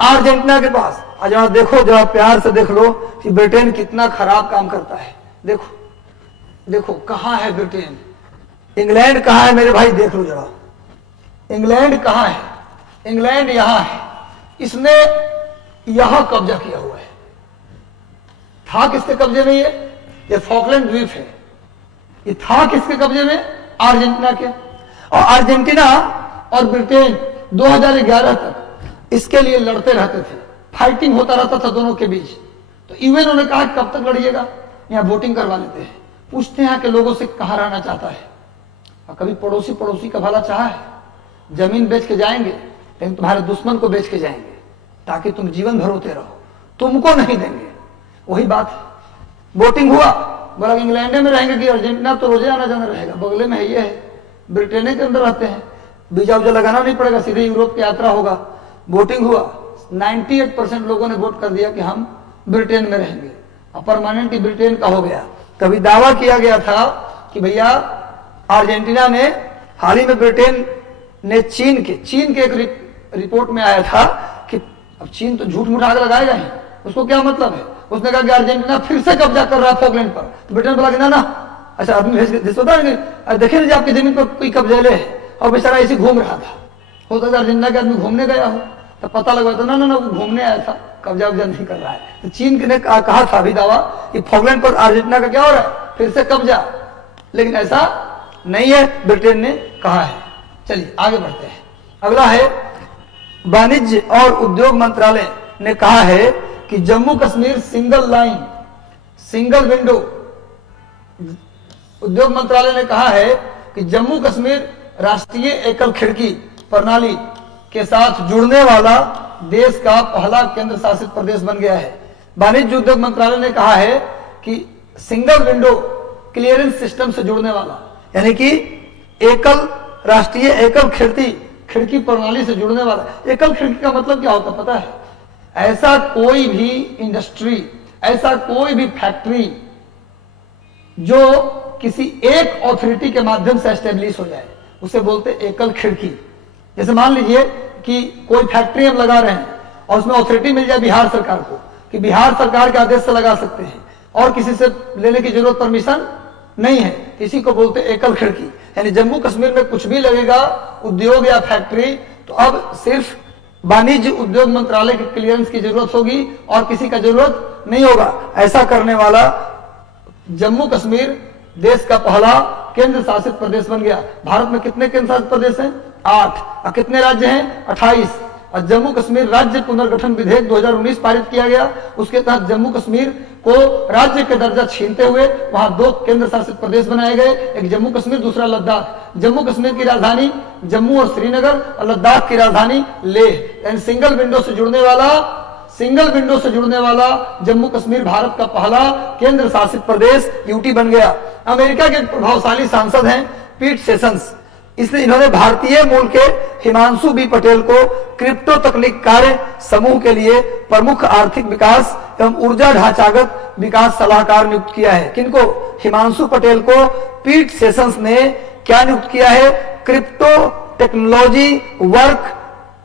अर्जेंटीना के पास। आज जरा देखो, जरा प्यार से देख लो कि ब्रिटेन कितना खराब काम करता है। देखो देखो, कहां है ब्रिटेन? इंग्लैंड कहां है मेरे भाई? देख लो जरा, इंग्लैंड कहां है? इंग्लैंड यहां है। इसने यहां कब्जा किया हुआ है। था किसके कब्जे में? ये फॉकलैंड द्वीप है। ये था किसके कब्जे में? अर्जेंटीना के। और अर्जेंटीना और ब्रिटेन 2011 तक इसके लिए लड़ते रहते थे, फाइटिंग होता रहता था दोनों के बीच। तो यूएन ने कहा कब तक लड़िएगा, यहां वोटिंग करवा लेते हैं। पूछते हैं कि लोगों से कहां रहना चाहता है। और कभी पड़ोसी का भला चाहा है? जमीन बेच के जाएंगे, लेकिन तुम्हारे दुश्मन को बेच के जाएंगे ताकि तुम जीवन भर होते रहो, तुमको नहीं देंगे। वही बात है। वोटिंग हुआ, बोला इंग्लैंड में रहेंगे कि अर्जेंटीना, तो रोजे आना जाना रहेगा, बगले में है। ये है, ब्रिटेन के अंदर रहते हैं, वीजा उजा लगाना नहीं पड़ेगा, सीधे यूरोप की यात्रा होगा। वोटिंग हुआ, 98% लोगों ने वोट कर दिया कि हम ब्रिटेन में रहेंगे। और परमानेंट ब्रिटेन का हो गया। कभी दावा किया गया था कि भैया अर्जेंटीना ने, हाल ही में ब्रिटेन ने चीन के एक रिपोर्ट में आया था कि अब चीन तो झूठ मूठ आग लगाएगा ही, उसको क्या मतलब है? उसने कहा कि अर्जेंटीना फिर से कब्जा कर रहा है फॉकलैंड पर। तो ब्रिटेन बोला कि ना, अच्छा आदमी भेज के बताएंगे, देखे ना आपकी जमीन पर कोई कब्जे ले है, और बेचारा ऐसे घूम रहा था। हो सकता है अर्जेंटीना के आदमी घूमने गया हो, तो पता लगा था ना वो घूमने आया था, कब्जा वब्जा नहीं कर रहा है। तो चीन ने कहा था अभी दावा कि फॉकलैंड पर अर्जेंटीना का क्या हो रहा है, फिर से कब्जा, लेकिन ऐसा नहीं है, ब्रिटेन ने कहा है। चलिए आगे बढ़ते हैं। अगला है, वाणिज्य और उद्योग मंत्रालय ने कहा है कि Jammu Kashmir single line single window, उद्योग मंत्रालय ने कहा है कि जम्मू कश्मीर राष्ट्रीय एकल खिड़की प्रणाली के साथ जुड़ने वाला देश का पहला केंद्र शासित प्रदेश बन गया है। वाणिज्य उद्योग मंत्रालय ने कहा है कि सिंगल विंडो क्लियरेंस सिस्टम से जुड़ने वाला, यानी कि एकल राष्ट्रीय एकल खिड़की प्रणाली से जुड़ने वाला। एकल खिड़की का मतलब क्या होता है पता है? ऐसा कोई भी इंडस्ट्री, ऐसा कोई भी फैक्ट्री जो किसी एक अथॉरिटी के माध्यम से एस्टेब्लिश हो जाए, उसे बोलते एकल खिड़की। जैसे मान लीजिए कि कोई फैक्ट्री हम लगा रहे हैं और उसमें अथॉरिटी मिल जाए बिहार सरकार को कि बिहार सरकार के आदेश से लगा सकते हैं और किसी से लेने की जरूरत, परमिशन नहीं है, इसी को बोलते एकल खिड़की। यानी जम्मू कश्मीर में कुछ भी लगेगा उद्योग या फैक्ट्री, तो अब सिर्फ वाणिज्य उद्योग मंत्रालय के क्लियरेंस की जरूरत होगी और किसी का जरूरत नहीं होगा। ऐसा करने वाला जम्मू कश्मीर देश का पहला केंद्र शासित प्रदेश बन गया। भारत में कितने केंद्र शासित प्रदेश हैं? 8। और कितने राज्य हैं? 28। और जम्मू कश्मीर राज्य पुनर्गठन विधेयक 2019 पारित किया गया। उसके तहत जम्मू कश्मीर को राज्य का दर्जा छीनते हुए वहां 2 केंद्र शासित प्रदेश बनाए गए, एक जम्मू कश्मीर, दूसरा लद्दाख। जम्मू कश्मीर की राजधानी जम्मू और श्रीनगर और लद्दाख की राजधानी लेह। सिंगल विंडो से जुड़ने वाला जम्मू कश्मीर भारत का पहला केंद्र शासित प्रदेश यूटी बन गया। अमेरिका के प्रभावशाली सांसद हैं पीट सेशंस, इसलिए इन्होंने भारतीय मूल के हिमांशु बी पटेल को क्रिप्टो तकनीक कार्य समूह के लिए प्रमुख आर्थिक विकास एवं ऊर्जा ढांचागत विकास सलाहकार नियुक्त किया है। किनको? हिमांशु पटेल को पीट सेशंस ने क्या नियुक्त किया है? क्रिप्टो टेक्नोलॉजी वर्क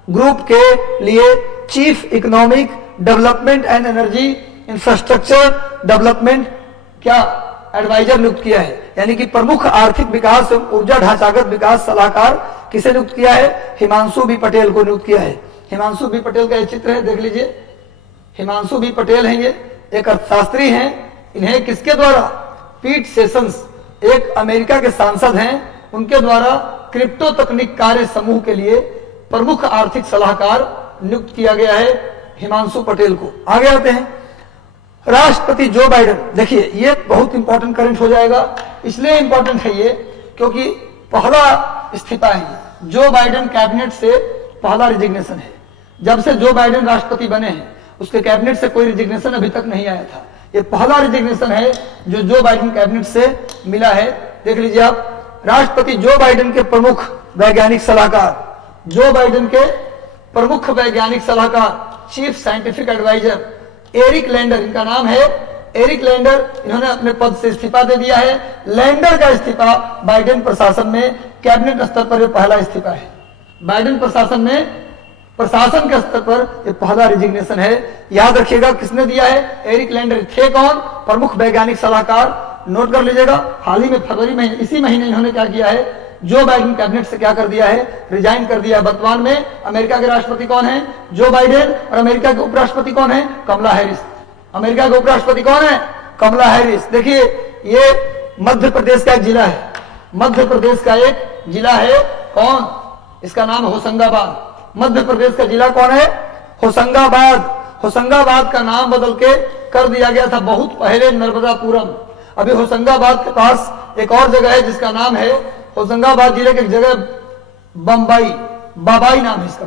ग्रुप के लिए chief economic development and energy infrastructure development क्या एडवाइजर नियुक्त किया है। यानी कि प्रमुख आर्थिक विकास एवं ऊर्जा ढांचागत विकास सलाहकार किसे नियुक्त किया है? हिमांशु बी पटेल को नियुक्त किया है। हिमांशु बी पटेल का ये चित्र है, देख लीजिए। हिमांशु बी पटेल हैं, ये एक अर्थशास्त्री हैं। इन्हें किसके द्वारा? पीट सेशंस, एक अमेरिका के सांसद हैं, उनके द्वारा क्रिप्टो तकनीक कार्य समूह के लिए प्रमुख आर्थिक सलाहकार नियुक्त किया गया है हिमांशु पटेल को। आगे आते हैं, राष्ट्रपति जो बाइडेन। देखिए ये बहुत इंपॉर्टेंट करंट हो जाएगा, इसलिए इंपॉर्टेंट है ये क्योंकि पहला इस्तीफा है ये। जो बाइडेन कैबिनेट से पहला रिजिग्नेशन है। जब से जो बाइडेन राष्ट्रपति बने हैं उसके कैबिनेट से कोई रिजिग्नेशन अभी तक नहीं आया था। ये पहला रिजिग्नेशन है जो बाइडेन कैबिनेट से मिला है। देख लीजिए आप, राष्ट्रपति जो बाइडेन के प्रमुख वैज्ञानिक सलाहकार, जो बाइडेन के प्रमुख वैज्ञानिक सलाहकार, chief scientific adviser Eric Lander, इनका नाम है एरिक लैंडर, इन्होंने अपने पद से इस्तीफा दे दिया है। लैंडर का इस्तीफा बाइडेन प्रशासन में कैबिनेट स्तर पर यह पहला इस्तीफा है। बाइडेन प्रशासन में प्रशासन के स्तर पर यह पहला रिजिग्नेशन है। याद रखिएगा किसने दिया है? एरिक लैंडर थे कौन? प्रमुख वैज्ञानिक सलाहकार। नोट कर लीजिएगा, हाल ही में फरवरी में इसी महीने इन्होंने क्या किया है? जो बाइडेन कैबिनेट से क्या कर दिया है? रिजाइन कर दिया। वर्तमान में अमेरिका के राष्ट्रपति कौन है? Joe Biden. और अमेरिका के उपराष्ट्रपति कौन है? कमला हैरिस। अमेरिका के उपराष्ट्रपति कौन है? कमला हैरिस। देखिए ये मध्य प्रदेश का एक जिला है, मध्य प्रदेश का एक जिला है। कौन? इसका नाम होशंगाबाद। मध्य प्रदेश का जिला कौन है? होशंगाबाद। होशंगाबाद का नाम बदल के कर दिया गया था बहुत पहले नर्मदापुरम। अभी होशंगाबाद के पास एक और जगह है जिसका नाम है, होशंगाबाद जिले की एक जगह बाबाई नाम है इसका,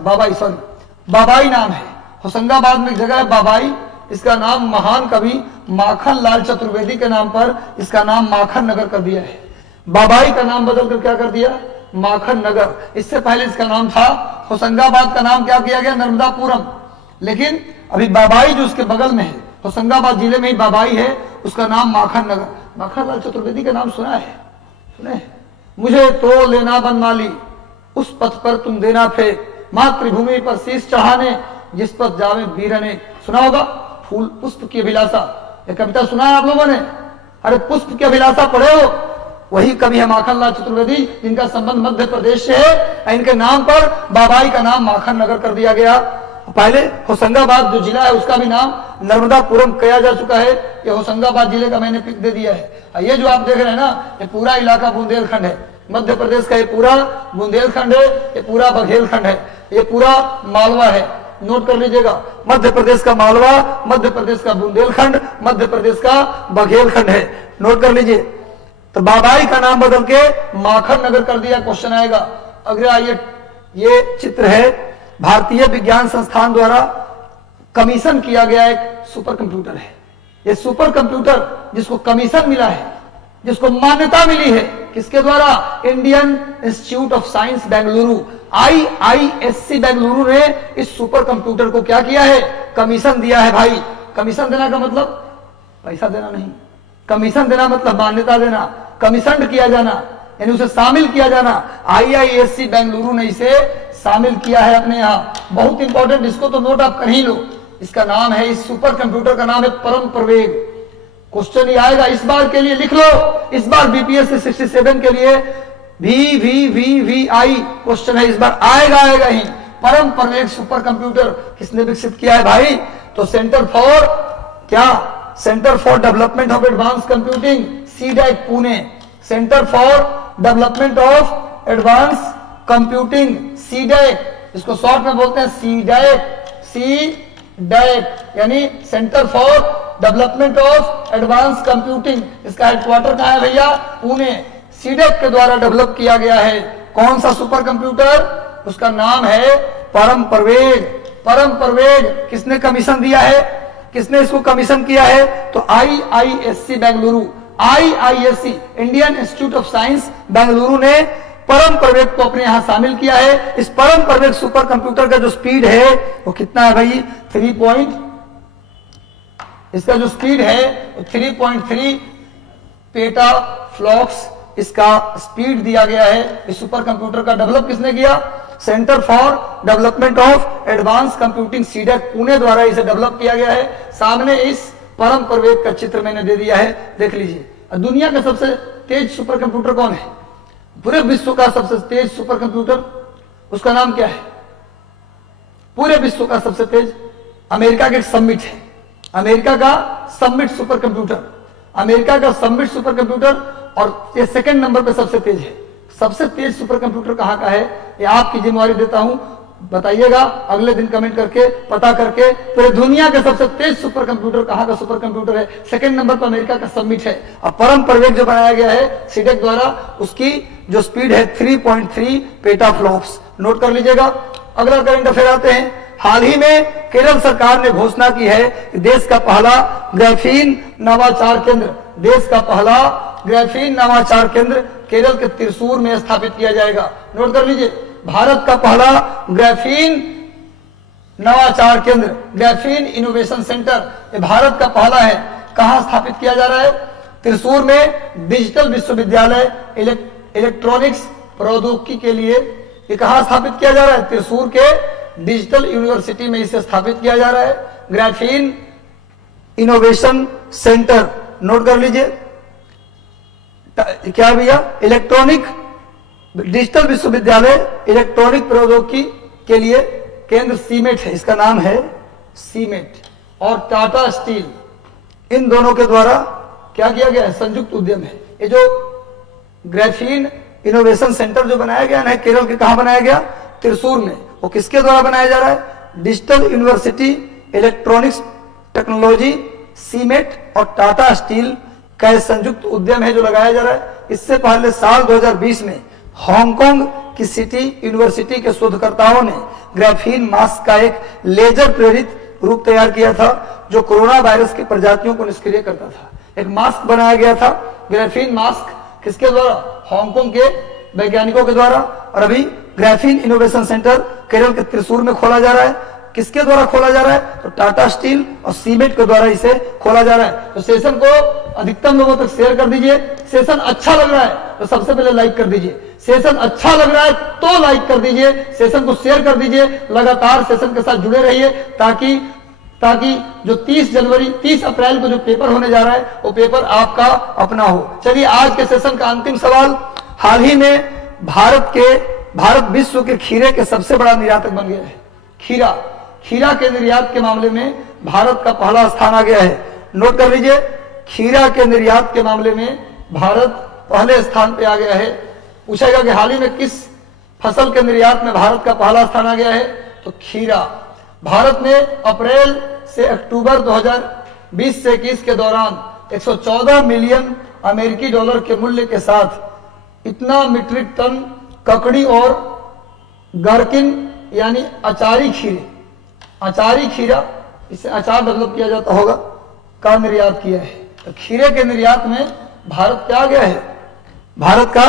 बाबाई नाम है। होशंगाबाद में एक जगह है बाबाई, इसका नाम महान कवि माखन लाल चतुर्वेदी के नाम पर इसका नाम माखन नगर कर दिया है। बाबाई का नाम बदल कर क्या कर दिया? माखन नगर। इससे पहले इसका नाम था, होशंगाबाद का नाम क्या किया गया? नर्मदापुरम। लेकिन अभी बाबाई जो उसके बगल में है, होशंगाबाद जिले में ही बाबाई है, उसका नाम माखन नगर। माखन लाल चतुर्वेदी का नाम सुना है? सुने? मुझे तो लेना बनमाली, उस पथ पर तुम देना फेंक, मातृभूमि पर शीश चढ़ाने, जिस पथ जावे वीरने। सुना होगा? फूल पुष्प की अभिलाषा, ये कविता सुना है आप लोगों ने? अरे पुष्प की अभिलाषा पढ़े हो? वही कवि है माखनलाल चतुर्वेदी, जिनका संबंध मध्य प्रदेश से है। इनके नाम पर बाबाई का नाम माखन नगर कर दिया गया। पहले होशंगाबाद जो जिला है उसका भी नाम नर्मदापुरम किया जा चुका है। ये होशंगाबाद जिले का मैंने पिक दे दिया है। ये जो आप देख रहे हैं ना, ये पूरा इलाका बुंदेलखंड है, मध्य प्रदेश का ये पूरा बुंदेलखंड है, ये पूरा बघेलखंड है, ये पूरा मालवा है। नोट कर लीजिएगा, मध्य प्रदेश का मालवा, मध्य प्रदेश का बुंदेलखंड, मध्य प्रदेश का बघेलखंड है। नोट कर लीजिए। तो बाबाई का नाम बदल के माखन नगर कर दिया। क्वेश्चन आएगा अगला। ये चित्र है, भारतीय विज्ञान संस्थान द्वारा कमीशन किया गया एक सुपर कंप्यूटर है। ये सुपर कंप्यूटर जिसको कमीशन मिला है, जिसको मान्यता मिली है, किसके द्वारा? Indian institute of science Bengaluru, IISc Bengaluru ने इस सुपर कंप्यूटर को क्या किया है? कमीशन दिया है भाई। कमीशन देना का मतलब पैसा देना नहीं, कमीशन देना मतलब मान्यता देना, कमीशन किया जाना, यानी उसे शामिल किया जाना। IISc बेंगलुरु ने इसे शामिल किया है अपने यहाँ। बहुत इंपॉर्टेंट, इसको तो नोट आप कर ही लो। इसका नाम है, इस सुपर कंप्यूटर का नाम है परम प्रवेग। क्वेश्चन ही आएगा इस बार के लिए, लिख लो। इस बार BPSC 67 के लिए VVVVI क्वेश्चन है, इस बार आएगा ही। परम प्रवेग सुपर कंप्यूटर किसने विकसित किया है भाई? तो सेंटर फॉर क्या? Centre for development of advance computing, CDAC Pune. Centre for development of advance computing, CDAC, इसको शॉर्ट में बोलते हैं CDAC, यानी centre for development of advance computing. इसका हेडक्वार्टर कहां है भैया? पुणे। CDAC के द्वारा डेवलप किया गया है। कौन सा सुपर कंप्यूटर? उसका नाम है परम प्रवेग। परम प्रवेग किसने कमीशन दिया है? किसने इसको कमीशन किया है? तो IISc Bengaluru, IISc Indian institute of science Bengaluru ने परम प्रवेग को अपने यहां शामिल किया है। इस परम प्रवेग सुपर कंप्यूटर का जो स्पीड है वो कितना है भाई? 3 इसका जो स्पीड है 3.3 पेटा फ्लॉप्स इसका स्पीड दिया गया है। इस सुपर कंप्यूटर का डेवलप किसने किया? Centre for development of advance computing, CDAC Pune द्वारा इसे डेवलप किया गया है। सामने इस परम प्रवेग का चित्र मैंने दे दिया है, देख लीजिए। दुनिया का सबसे तेज सुपर कंप्यूटर कौन है? पूरे विश्व का सबसे तेज सुपर कंप्यूटर, उसका नाम क्या है? पूरे विश्व का सबसे तेज अमेरिका का समिट है। अमेरिका का समिट सुपर कंप्यूटर, अमेरिका का समिट सुपर कंप्यूटर, और ये सेकंड नंबर पे सबसे तेज है। सबसे तेज सुपर कंप्यूटर कहां का है? ये आपकी जिम्मेवारी देता हूं, बताइएगा अगले दिन कमेंट करके, पता करके। पूरे दुनिया के सबसे तेज सुपर कंप्यूटर कहां का सुपर कंप्यूटर है? सेकंड नंबर पर अमेरिका का समिट है। और परम प्रवेग जो बनाया गया है CDAC द्वारा, उसकी जो स्पीड है 3.3 पेटाफ्लॉप्स। नोट कर लीजिएगा। अगला करंट अफेयर आते हैं। हाल ही में केरल सरकार ने घोषणा की है कि देश का पहला ग्राफीन नवाचार केंद्र, देश का पहला ग्राफीन नवाचार केंद्र केरल के त्रिशूर में स्थापित किया जाएगा। नोट कर लीजिए, भारत का पहला ग्राफीन नवाचार केंद्र, ग्राफीन इनोवेशन सेंटर, ये भारत का पहला है। कहां स्थापित किया जा रहा है? त्रिशूर में डिजिटल विश्वविद्यालय इलेक्ट्रॉनिक्स प्रौद्योगिकी के लिए। ये कहां स्थापित किया जा रहा है? त्रिशूर के डिजिटल यूनिवर्सिटी में इसे स्थापित किया जा रहा है, ग्राफीन इनोवेशन सेंटर। नोट कर लीजिए, क्या भैया? इलेक्ट्रॉनिक डिजिटल विश्वविद्यालय इलेक्ट्रॉनिक प्रौद्योगिकी के लिए केंद्र सीमेट है, इसका नाम है सीमेट। और टाटा स्टील, इन दोनों के द्वारा क्या किया गया है? संयुक्त उद्यम है। ये जो ग्राफीन इनोवेशन सेंटर जो बनाया गया ना, केरल के कहां बनाया गया? त्रिशूर में। वो किसके द्वारा बनाया जा रहा है? डिजिटल यूनिवर्सिटी इलेक्ट्रॉनिक्स टेक्नोलॉजी, सीमेट और टाटा स्टील का संयुक्त उद्यम है जो लगाया जा रहा है। इससे पहले साल 2020 में हांगकांग की सिटी यूनिवर्सिटी के शोधकर्ताओं ने ग्राफीन मास्क का एक लेजर प्रेरित रूप तैयार किया था जो कोरोना वायरस की प्रजातियों को निष्क्रिय करता था। एक मास्क बनाया गया था, ग्राफीन मास्क, किसके द्वारा? हांगकांग के वैज्ञानिकों के द्वारा। और अभी ग्राफीन इनोवेशन सेंटर केरल के त्रिशूर में खोला जा रहा है। किसके द्वारा खोला जा रहा है? तो टाटा स्टील और सीमेंट के द्वारा इसे खोला जा रहा है। तो सेशन को अधिकतम लोगों तक शेयर कर दीजिए। सेशन अच्छा लग रहा है तो सबसे पहले लाइक कर दीजिए। सेशन अच्छा लग रहा है तो लाइक कर दीजिए, सेशन को शेयर कर दीजिए। लगातार सेशन के साथ जुड़े रहिए ताकि जो 30 अप्रैल को जो पेपर होने जा रहा है वो पेपर आपका अपना हो। चलिए आज के सेशन का अंतिम सवाल। हाल ही में भारत विश्व के खीरे के सबसे बड़ा निर्यातक बन गया है। खीरा के निर्यात के मामले में भारत का पहला स्थान आ गया है। नोट कर लीजिए, खीरा के निर्यात के मामले में भारत पहले स्थान पे आ गया है। पूछेगा कि हाल ही में किस फसल के निर्यात में भारत का पहला स्थान आ गया है, तो खीरा। भारत ने अप्रैल से अक्टूबर 2020 से 21 के दौरान 114 मिलियन अमेरिकी डॉलर के मूल्य के साथ इतना मीट्रिक टन ककड़ी और गरकिन यानी अचारी खीरा, इससे अचार डेवलप किया जाता होगा, का निर्यात किया है। तो खीरे के निर्यात में भारत क्या आ गया है, भारत का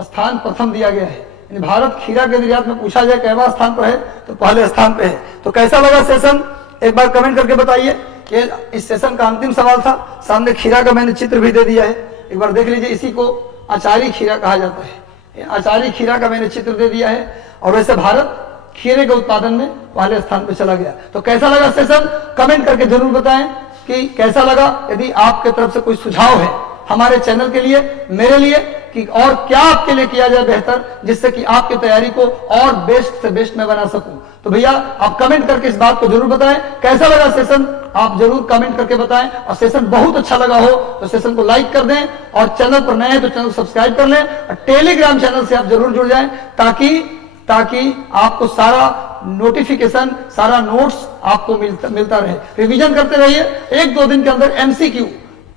स्थान प्रथम दिया गया है। यानी भारत खीरा के निर्यात में पूछा जाए कैवा स्थान पर है, तो पहले स्थान पे है। तो कैसा लगा सेशन, एक बार कमेंट करके बताइए। ये इस सेशन का अंतिम सवाल था। सामने खीरा का मैंने चित्र भी दे दिया है, एक बार देख लीजिए। इसी को अचारी खीरा कहा जाता है। अचारी खीरा का मैंने चित्र दे दिया है। और वैसे भारत खीरे के उत्पादन में पहले स्थान पे चला गया। तो कैसा लगा सेशन, कमेंट करके जरूर बताएं कि कैसा लगा। यदि आपके तरफ से कोई सुझाव है हमारे चैनल के लिए, मेरे लिए, कि और क्या आपके लिए किया जाए बेहतर, जिससे कि आपकी तैयारी को और बेस्ट से बेस्ट मैं बना सकूं, तो भैया आप कमेंट करके इस बात को जरूर बताएं। कैसा लगा सेशन आप जरूर कमेंट करके बताएं। और सेशन बहुत अच्छा लगा हो तो सेशन को लाइक कर दें, और चैनल पर नए हैं तो चैनल सब्सक्राइब कर लें, और टेलीग्राम चैनल से आप जरूर जुड़ जाएं ताकि आपको सारा नोटिफिकेशन, सारा नोट्स आपको मिलता रहे। रिवीजन करते रहिए। 1-2 दिन के अंदर एमसीक्यू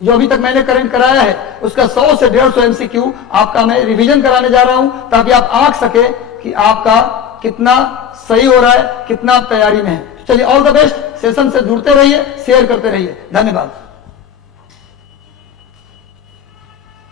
जो अभी तक मैंने करंट कराया है उसका 100 से 150 एमसीक्यू आपका मैं रिवीजन कराने जा रहा हूं, ताकि आप आंक सके कि आपका कितना सही हो रहा है, कितना तैयारी में है। चलिए ऑल द बेस्ट। सेशन से जुड़ते रहिए, शेयर करते रहिए। धन्यवाद।